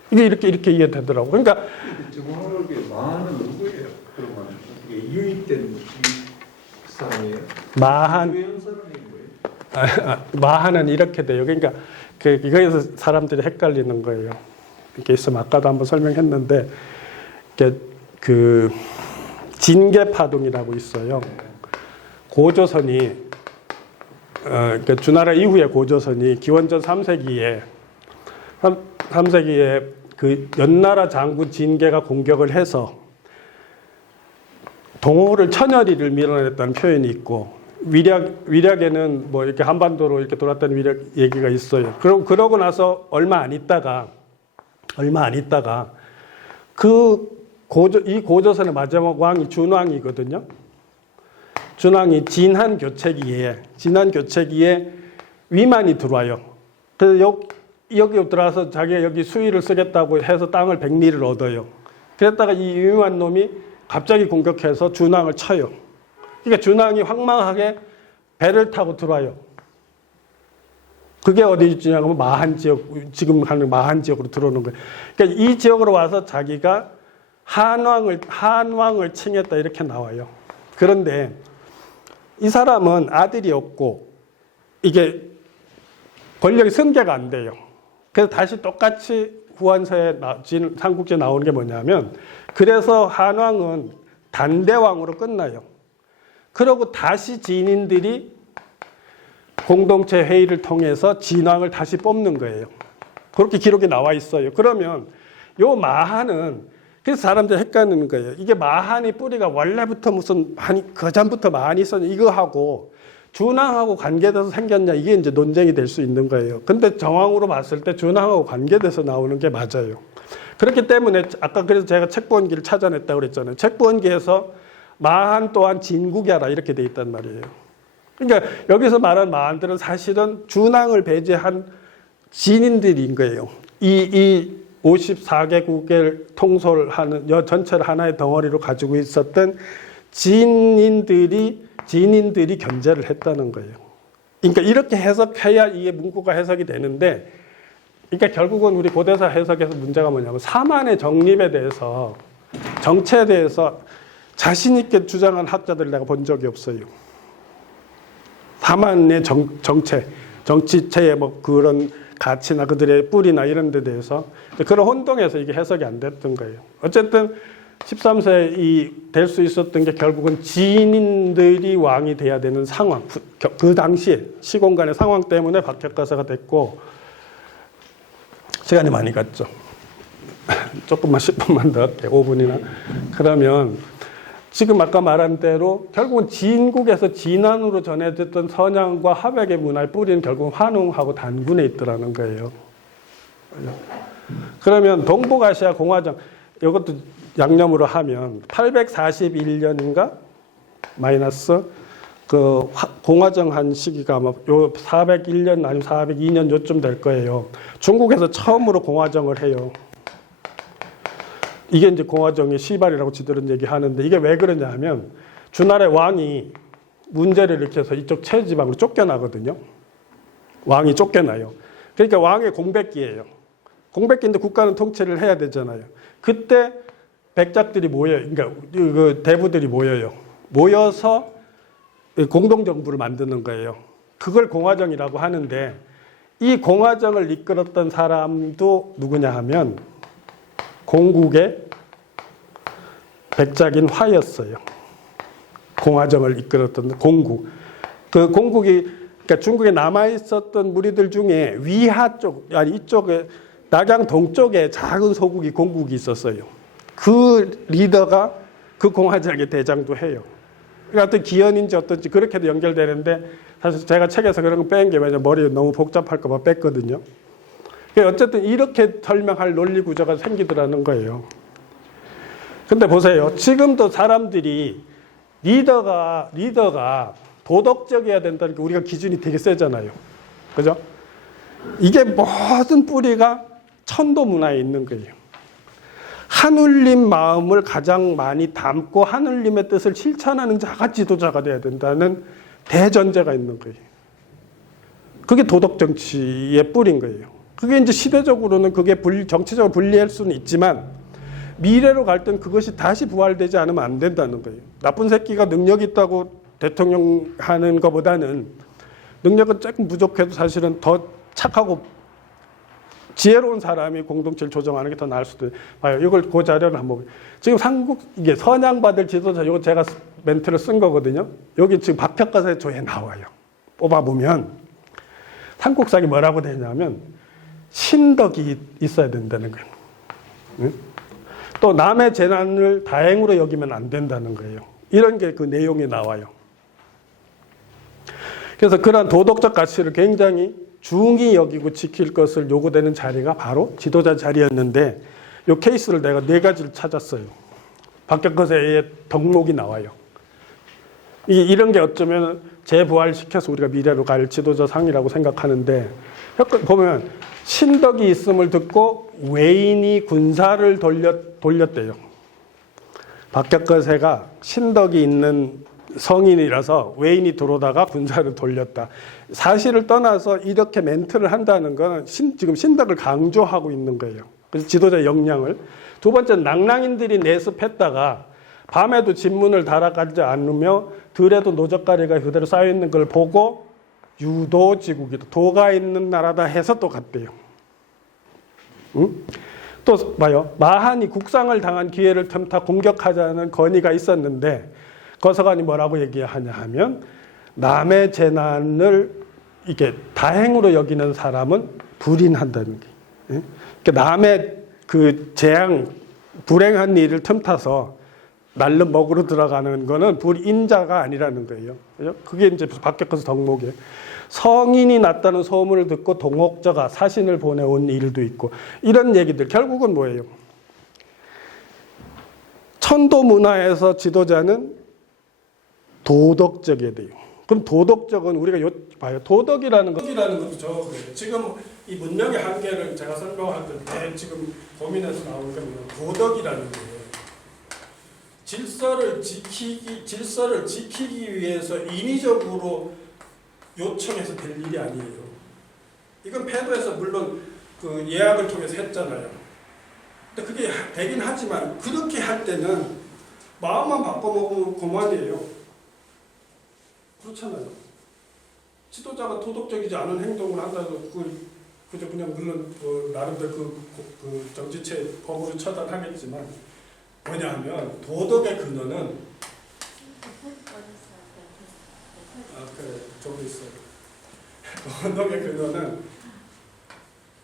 이게 이렇게 이해되더라고요. 그러니까 정확하게 마한은 누구예요? 그러면 이게 유입된 사람이에요? 마한, 유해한 사람인 거예요? 마한은 이렇게 돼요. 그러니까 이거에서 사람들이 헷갈리는 거예요. 이렇게 있으면 아까도 한번 설명했는데 그 진계파동이라고 있어요. 고조선이 그러니까 주나라 이후의 고조선이 기원전 3세기에 그 연나라 장군 진계가 공격을 해서 동호를 천여리를 밀어냈다는 표현이 있고 위략에는 뭐 이렇게 한반도로 이렇게 돌았다는 위략 얘기가 있어요. 그러고 나서 얼마 안 있다가 이 고조선의 마지막 왕이 준왕이거든요. 준왕이 진한 교체기에 위만이 들어와요. 그래서 여기 들어와서 자기가 여기 수의를 쓰겠다고 해서 땅을 100리를 얻어요. 그랬다가 이 위만 놈이 갑자기 공격해서 준왕을 쳐요. 그러니까 준왕이 황망하게 배를 타고 들어와요. 그게 어디 있냐면 마한 지역, 지금 하는 마한 지역으로 들어오는 거예요. 그러니까 이 지역으로 와서 자기가 한왕을 칭했다 이렇게 나와요. 그런데 이 사람은 아들이 없고 이게 권력이 승계가 안 돼요. 그래서 다시 똑같이 후한서에 삼국지에 나오는 게 뭐냐면 그래서 한왕은 단대왕으로 끝나요. 그러고 다시 진인들이 공동체 회의를 통해서 진왕을 다시 뽑는 거예요. 그렇게 기록이 나와 있어요. 그러면 요 마한은 그래서 사람들이 헷갈리는 거예요. 이게 마한이 뿌리가 원래부터 무슨 그 전부터 마한이 있었냐 이거하고 준왕하고 관계돼서 생겼냐 이게 이제 논쟁이 될 수 있는 거예요. 근데 정황으로 봤을 때 준왕하고 관계돼서 나오는 게 맞아요. 그렇기 때문에 아까 그래서 제가 책부원기를 찾아냈다고 그랬잖아요. 책부원기에서 마한 또한 진국이하라 이렇게 돼 있단 말이에요. 그러니까 여기서 말한 마한들은 사실은 준왕을 배제한 진인들인 거예요. 이 54개국을 통솔하는 전체를 하나의 덩어리로 가지고 있었던 진인들이 견제를 했다는 거예요. 그러니까 이렇게 해석해야 이게 문구가 해석이 되는데, 그러니까 결국은 우리 고대사 해석에서 문제가 뭐냐면 사만의 정립에 대해서, 정체에 대해서 자신 있게 주장한 학자들을 내가 본 적이 없어요. 사만의 정체, 정치체의 뭐 그런 가치나 그들의 뿌리나 이런 데 대해서 그런 혼동에서 이게 해석이 안 됐던 거예요. 어쨌든 13세 될 수 있었던 게 결국은 지인들이 왕이 돼야 되는 상황, 그 당시에 시공간의 상황 때문에 박혁거사가 됐고, 시간이 많이 갔죠. 조금만 10분만 더 할게요. 5분이나. 그러면 지금 아까 말한 대로 결국은 진국에서 진안으로 전해졌던 선양과 합약의 문화의 뿌리는 결국은 환웅하고 단군에 있더라는 거예요. 그러면 동북아시아 공화정, 이것도 양념으로 하면 841년인가 마이너스 그 공화정 한 시기가 아마 요 401년 아니면 402년 요쯤 될 거예요. 중국에서 처음으로 공화정을 해요. 이게 이제 공화정의 시발이라고 지들은 얘기하는데, 이게 왜 그러냐 하면 주나라의 왕이 문제를 일으켜서 이쪽 최지방으로 쫓겨나거든요. 왕이 쫓겨나요. 그러니까 왕의 공백기예요. 공백기인데 국가는 통치를 해야 되잖아요. 그때 백작들이 모여요. 그러니까 그 대부들이 모여요. 모여서 공동정부를 만드는 거예요. 그걸 공화정이라고 하는데, 이 공화정을 이끌었던 사람도 누구냐 하면 공국의 백작인 화였어요. 공화정을 이끌었던 공국. 그 공국이, 그러니까 중국에 남아있었던 무리들 중에 위하 쪽, 아니 이쪽에 낙양 동쪽에 작은 소국이 공국이 있었어요. 그 리더가 그 공화정의 대장도 해요. 그러니까 어떤 기현인지 어떤지 그렇게도 연결되는데, 사실 제가 책에서 그런 거 뺀 게 왜냐면 머리에 너무 복잡할까 봐 뺐거든요. 어쨌든 이렇게 설명할 논리 구조가 생기더라는 거예요. 근데 보세요. 지금도 사람들이 리더가 도덕적이어야 된다는 게 우리가 기준이 되게 세잖아요. 그죠? 이게 모든 뿌리가 천도 문화에 있는 거예요. 하늘님 마음을 가장 많이 담고 하늘님의 뜻을 실천하는 자가 지도자가 돼야 된다는 대전제가 있는 거예요. 그게 도덕 정치의 뿌리인 거예요. 그게 이제 시대적으로는 그게 정치적으로 불리할 수는 있지만, 미래로 갈 땐 그것이 다시 부활되지 않으면 안 된다는 거예요. 나쁜 새끼가 능력 있다고 대통령 하는 것보다는 능력은 조금 부족해도 사실은 더 착하고 지혜로운 사람이 공동체를 조정하는 게 더 나을 수도 있어요. 봐요. 이걸 그 자료를 한번. 지금 이게 선양받을 지도자, 이거 제가 멘트를 쓴 거거든요. 여기 지금 박혁거사의 조에 나와요. 뽑아보면 삼국사기 뭐라고 되냐면 신덕이 있어야 된다는 거예요. 응? 또 남의 재난을 다행으로 여기면 안 된다는 거예요. 이런 게 그 내용에 나와요. 그래서 그러한 도덕적 가치를 굉장히 중히 여기고 지킬 것을 요구되는 자리가 바로 지도자 자리였는데, 이 케이스를 내가 4가지를 찾았어요. 박혁거사의 덕목이 나와요. 이런 게 어쩌면 재부활시켜서 우리가 미래로 갈 지도자 상이라고 생각하는데, 보면 신덕이 있음을 듣고 외인이 군사를 돌렸대요. 박혁거사가 신덕이 있는 성인이라서 외인이 들어오다가 군사를 돌렸다. 사실을 떠나서 이렇게 멘트를 한다는 건 지금 신덕을 강조하고 있는 거예요. 그래서 지도자 역량을. 두 번째는 낭랑인들이 내습했다가 밤에도 진문을 달아가지 않으며 들에도 노젓가리가 그대로 쌓여있는 걸 보고 유도지국이다, 도가 있는 나라다 해서 또 갔대요. 응? 또 봐요. 마한이 국상을 당한 기회를 틈타 공격하자는 건의가 있었는데, 거서관이 뭐라고 얘기하냐 하면 남의 재난을 이게 다행으로 여기는 사람은 불인한다는 게. 그러니까 남의 그 재앙, 불행한 일을 틈타서 날름 먹으러 들어가는 거는 불인자가 아니라는 거예요. 그죠? 그게 이제 박격거스 덕목이에요. 성인이 났다는 소문을 듣고 동옥저가 사신을 보내온 일도 있고 이런 얘기들 결국은 뭐예요? 천도 문화에서 지도자는 도덕적이어야 돼요. 그럼 도덕적은 우리가 봐요. 도덕이라는 것도 저거예요. 지금 이 문명의 한계를 제가 설명할 때 지금 고민해서 나온 겁니다. 도덕이라는 거예요. 질서를 지키기 위해서 인위적으로 요청해서 될 일이 아니에요. 이건 패도에서 물론 그 예약을 통해서 했잖아요. 근데 그게 되긴 하지만 그렇게 할 때는 마음만 바꿔먹으면 그만이에요. 그렇잖아요. 지도자가 도덕적이지 않은 행동을 한다고 그저 그냥 물론 나름대로 그 정치체 법으로 처단하겠지만 뭐냐면 도덕의 근원은 그래 저기 있어요. 도덕의 근원은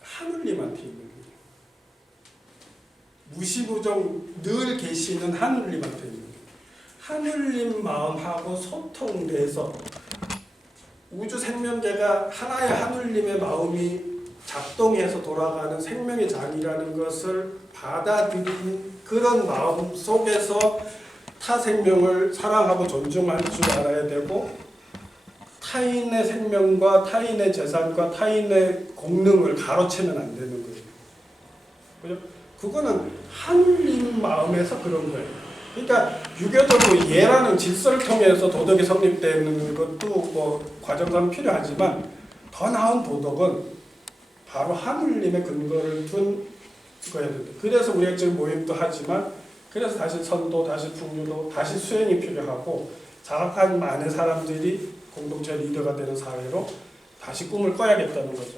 하늘님한테 있는 거예요. 무시무정 늘 계시는 하늘님한테 있는 거예요. 하늘님 마음하고 소통돼서 우주 생명계가 하나의 하늘님의 마음이 작동해서 돌아가는 생명의 장이라는 것을 받아들인 그런 마음 속에서 타 생명을 사랑하고 존중할 줄 알아야 되고 타인의 생명과 타인의 재산과 타인의 공능을 가로채면 안 되는 거예요. 그죠? 그거는 하늘님 마음에서 그런 거예요. 그러니까 유교적으로 예라는 질서를 통해서 도덕이 성립되는 것도 뭐 과정상 필요하지만 더 나은 도덕은 바로 하늘님의 근거를 둔 거여야 된다. 그래서 우리가 지금 모임도 하지만 그래서 다시 선도, 다시 풍류도, 다시 수행이 필요하고 자각한 많은 사람들이 공동체 리더가 되는 사회로 다시 꿈을 꿔야겠다는 거죠.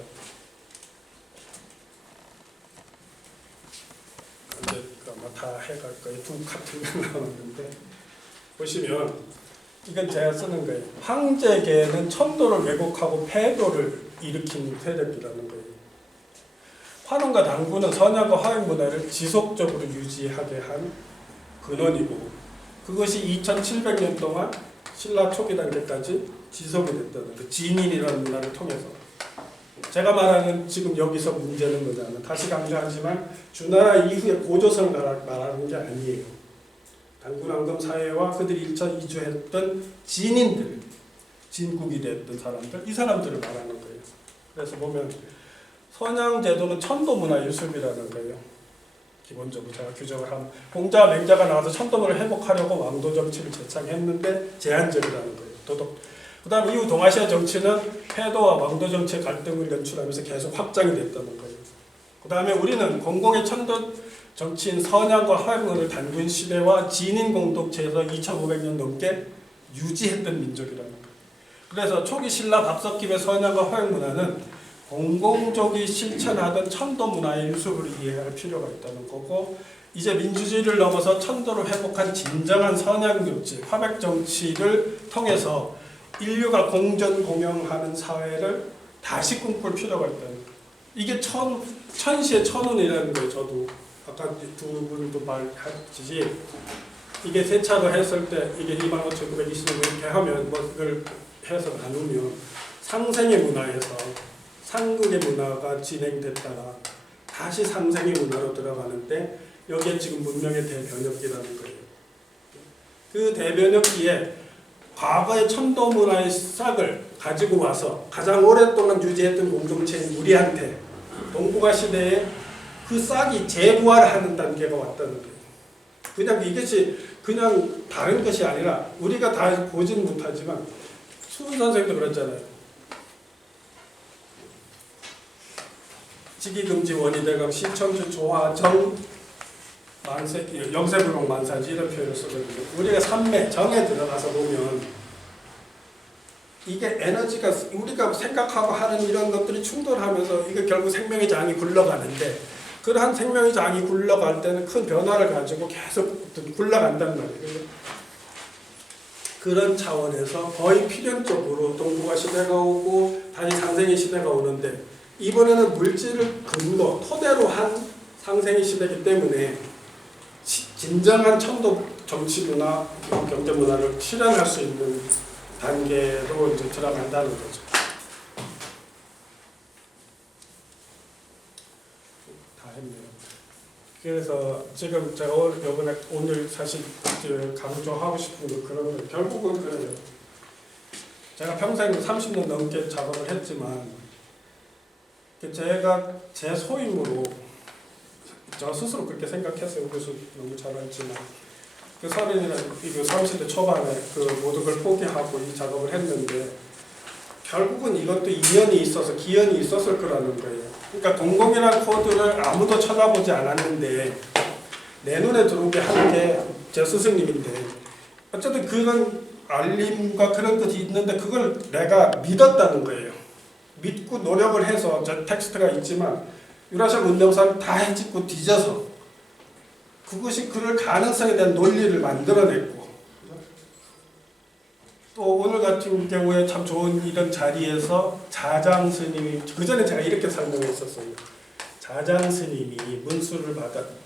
이제 아마 다 해갈 거예요. 두 카트가 나왔는데 보시면 이건 제가 쓰는 거예요. 황제계는 천도를 왜곡하고 패도를 일으킨 세력이라는 거예요. 환원과 당군은 선양과 화양 문화를 지속적으로 유지하게 한 근원이고 그것이 2700년 동안 신라 초기 단계까지 지속이 됐다는 그 진인이라는 문화를 통해서 제가 말하는 지금 여기서 문제는 뭐냐면 다시 강조하지만 주나라 이후의 고조선을 말하는 게 아니에요. 당군왕금 사회와 그들이 일차 이주했던 진인들, 진국이 됐던 사람들, 이 사람들을 말하는 거예요. 그래서 보면 선양 제도는 천도 문화 유습이라는 거예요. 기본적으로 제가 규정을 하면 공자, 맹자가 나와서 천도문을 회복하려고 왕도 정치를 제창했는데 제한적이라는 거예요. 도덕. 그 다음에 이후 동아시아 정치는 패도와 왕도 정치의 갈등을 연출하면서 계속 확장이 됐다는 거예요. 그 다음에 우리는 공공의 천도 정치인 선양과 화양을 단군 시대와 진인 공동체에서 2500년 넘게 유지했던 민족이라는 거예요. 그래서 초기 신라 밥석김의 선양과 화양 문화는 공공적이 실천하던 천도 문화의 유습을 이해할 필요가 있다는 거고 이제 민주주의를 넘어서 천도를 회복한 진정한 선양 정치, 화백 정치를 통해서 인류가 공존 공영하는 사회를 다시 꿈꿀 필요가 있다는 거예요. 이게 천시의 천운이라는 거예요. 저도 아까 두 분도 말했듯이 이게 세차로 했을 때 이게 25,920년 이렇게 하면 뭐 이걸 해서 나누면 상생의 문화에서 상극의 문화가 진행됐다가 다시 상생의 문화로 들어가는데 여기에 지금 문명의 대변혁기라는 거예요. 그 대변혁기에 과거의 천도 문화의 싹을 가지고 와서 가장 오랫동안 유지했던 공동체인 우리한테 동북아 시대에 그 싹이 재부활하는 단계가 왔다는 거예요. 그냥 이것이 그냥 다른 것이 아니라 우리가 다 보진 못하지만 수훈 선생도 그랬잖아요. 직위금지 원희대강 신천주 조화정 영세불공 만사지 이런 표현을 쓰거든요. 우리가 삼매 정에 들어가서 보면 이게 에너지가 우리가 생각하고 하는 이런 것들이 충돌하면서 이게 결국 생명의 장이 굴러가는데 그러한 생명의 장이 굴러갈 때는 큰 변화를 가지고 계속 굴러간단 말이에요. 그런 차원에서 거의 필연적으로 동북아 시대가 오고 다시 상생의 시대가 오는데 이번에는 물질을 근거, 토대로 한 상생의 시대이기 때문에 진정한 천도 정치 문화, 경제 문화를 실현할 수 있는 단계로 이제 들어간다는 거죠. 다 했네요. 그래서 지금 제가 오늘 사실 강조하고 싶은 거 그런 거 결국은 그래요. 제가 평생 30년 넘게 작업을 했지만 제가 제 소임으로 저 스스로 그렇게 생각했어요. 그래서 너무 잘 알지만 그 30대 초반에 그 모든 걸 포기하고 이 작업을 했는데 결국은 이것도 인연이 있어서 기연이 있었을 거라는 거예요. 그러니까 공공이라는 코드를 아무도 쳐다보지 않았는데 내 눈에 들어오게 한 게 제 스승님인데 어쨌든 그런 알림과 그런 것이 있는데 그걸 내가 믿었다는 거예요. 믿고 노력을 해서 저 텍스트가 있지만 유라시아 문명사를 다 해집고 뒤져서 그것이 그럴 가능성에 대한 논리를 만들어냈고 또 오늘 같은 경우에 참 좋은 이런 자리에서 자장 스님이 그 전에 제가 이렇게 설명했었어요. 자장 스님이 문수를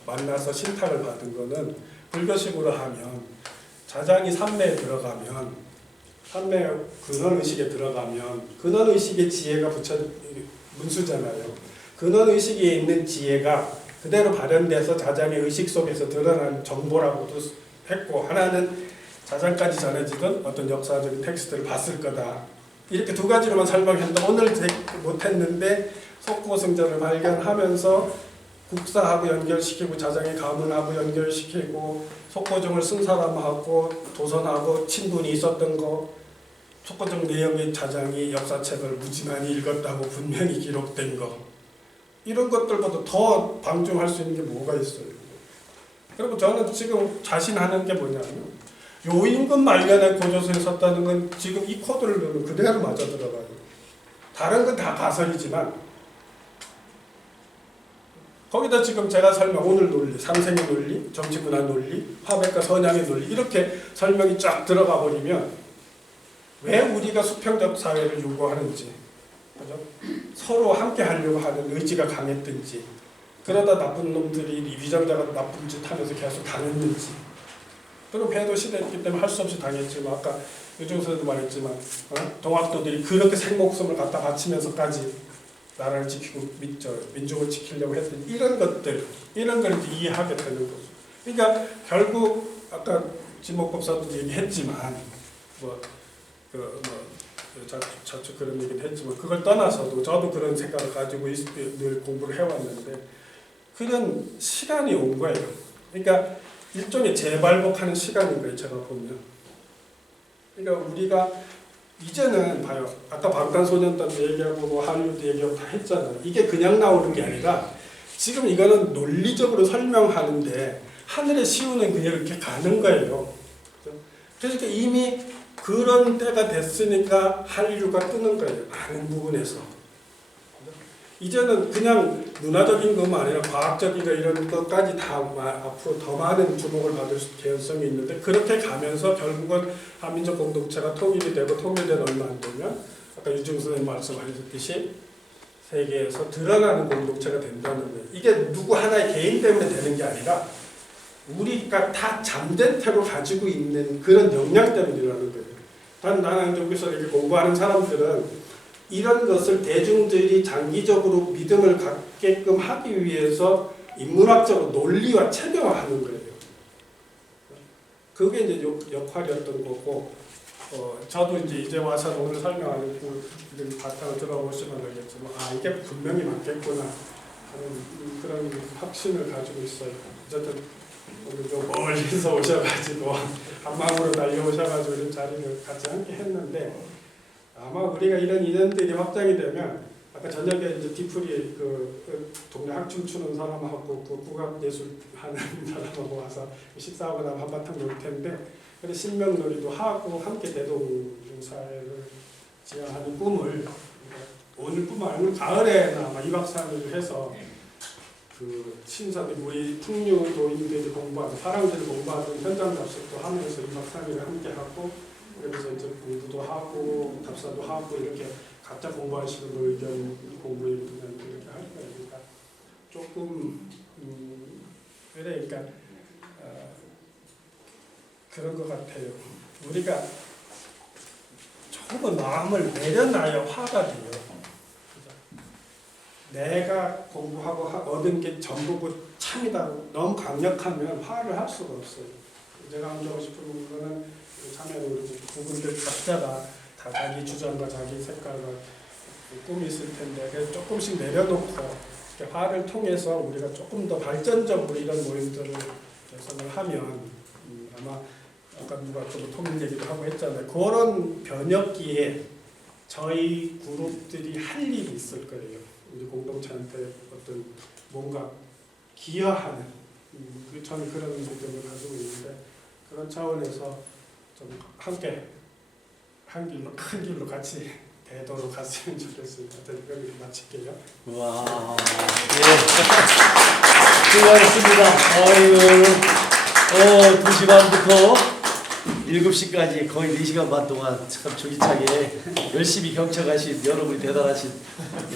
만나서 신탁을 받은 거는 불교식으로 하면 자장이 삼매에 들어가면 삼매 근원의식에 들어가면 근원의식의 지혜가 문수잖아요. 근원의식에 있는 지혜가 그대로 발현돼서 자장의 의식 속에서 드러난 정보라고도 했고 하나는 자장까지 전해지던 어떤 역사적인 텍스트를 봤을 거다. 이렇게 두 가지로만 설명했는데 오늘 못했는데 속고승전을 발견하면서 국사하고 연결시키고 자장의 가문하고 연결시키고 속고정을 쓴 사람하고 도선하고 친분이 있었던 거 속고정 내용의 자장이 역사책을 무지만히 읽었다고 분명히 기록된 거 이런 것들보다 더 방증할 수 있는 게 뭐가 있어요. 그리고 저는 지금 자신하는 게 뭐냐면 요임금 말년에 고조서에 썼다는 건 지금 이 코드를 넣으면 그대로 맞아 들어가요. 다른 건 다 가설이지만 거기다 지금 제가 오늘 논리, 상생의 논리, 정치문화 논리, 화백과 선양의 논리 이렇게 설명이 쫙 들어가 버리면 왜 우리가 수평적 사회를 요구하는지 그죠? 서로 함께 하려고 하는 의지가 강했든지 그러다 나쁜 놈들이 위정자가 나쁜 짓 하면서 계속 당했는지 그리고 패도 시대였기 때문에 할 수 없이 당했지만 아까 유종선도 말했지만 동학도들이 그렇게 생목숨을 갖다 바치면서까지 나라를 지키고 민족을 지키려고 했던 이런 것들 이런 걸 이해하게 되는 거죠. 그러니까 결국 아까 지목법사도 얘기했지만 자주 그런 얘기를 했지만 그걸 떠나서도 저도 그런 생각을 가지고 늘 공부를 해왔는데 그런 시간이 온 거예요. 그러니까 일종의 재발복하는 시간인 거예요. 제가 보면. 그러니까 우리가 이제는 봐요. 아까 방탄소년단 얘기하고 뭐 할리우드 얘기하고 다 했잖아요. 이게 그냥 나오는 게 아니라 지금 이거는 논리적으로 설명하는데 하늘의 시우는 그냥 이렇게 가는 거예요. 그러니까 이미 그런 때가 됐으니까 한류가 뜨는 거예요. 많은 부분에서. 이제는 그냥 문화적인 것만 아니라 과학적인 거 이런 것까지 다 앞으로 더 많은 주목을 받을 개연성이 있는데 그렇게 가면서 결국은 한민족 공동체가 통일이 되고 통일된 얼마 안 되면 아까 유중 선생님 말씀하셨듯이 세계에서 드러나는 공동체가 된다는 거예요. 이게 누구 하나의 개인 때문에 되는 게 아니라 우리가 다 잠든 태로 가지고 있는 그런 역량 때문에 일어나는 거예요. 단 나는 여기서 이렇게 공부하는 사람들은 이런 것을 대중들이 장기적으로 믿음을 갖게끔 하기 위해서 인문학적으로 논리와 체계화하는 거예요. 그게 이제 역할이었던 거고, 저도 이제 와서 오늘 설명하는 그 바탕을 들어보시면 알겠지만, 이게 분명히 맞겠구나 하는 그런 확신을 가지고 있어요. 어쨌든 오늘 좀 멀리서 오셔가지고 한 마음으로 달려오셔가지고 이런 자리를 같이 함께 했는데. 아마 우리가 이런 인연들이 확장이 되면 아까 저녁에 이제 뒤풀이 그 동네 학춤 추는 사람하고 그 국악 예술 하는 사람하고 와서 식사하고 나면 한바탕 놀 텐데 그래서 신명놀이도 하고 함께 대동사회를 지향하는 꿈을 오늘뿐만 아니라 가을에나 아마 2박 3일을 해서 그 신사들 우리 풍류도인들이 공부하는 사람들이 공부하는 현장 답습도 하면서 2박 3일을 함께 하고 그래서 이제 공부도 하고 답사도 하고 이렇게 각자 공부하시는 의견 공부 의견 이렇게 할 거예요. 그러니까 조금 그러니까 그런 것 같아요. 우리가 조금은 마음을 내려놔야 화가 돼요. 내가 공부하고 얻은 게 전부고 참이다고 너무 강력하면 화를 할 수가 없어요. 제가 하고 싶은 거는 참여하는 부분들 각자가 다 자기 주장과 자기 색깔과 꿈이 있을 텐데 그래서 조금씩 내려놓고 화를 통해서 우리가 조금 더 발전적으로 이런 모임들을 개선을 하면 아마 아까 누가 또 통일 얘기도 하고 했잖아요. 그런 변혁기에 저희 그룹들이 할 일이 있을 거예요. 우리 공동체한테 어떤 뭔가 기여하는 저는 그런 느낌을 가지고 있는데 그런 차원에서 좀 함께 한 길로 큰 길로 같이 되도록 갔으면 좋겠습니다. 여기서 마칠게요. 와, 예. 수고하셨습니다. 2시 반부터 7시까지 거의 4시간 반 동안 참 조기차게 열심히 경청하신 여러분이 대단하신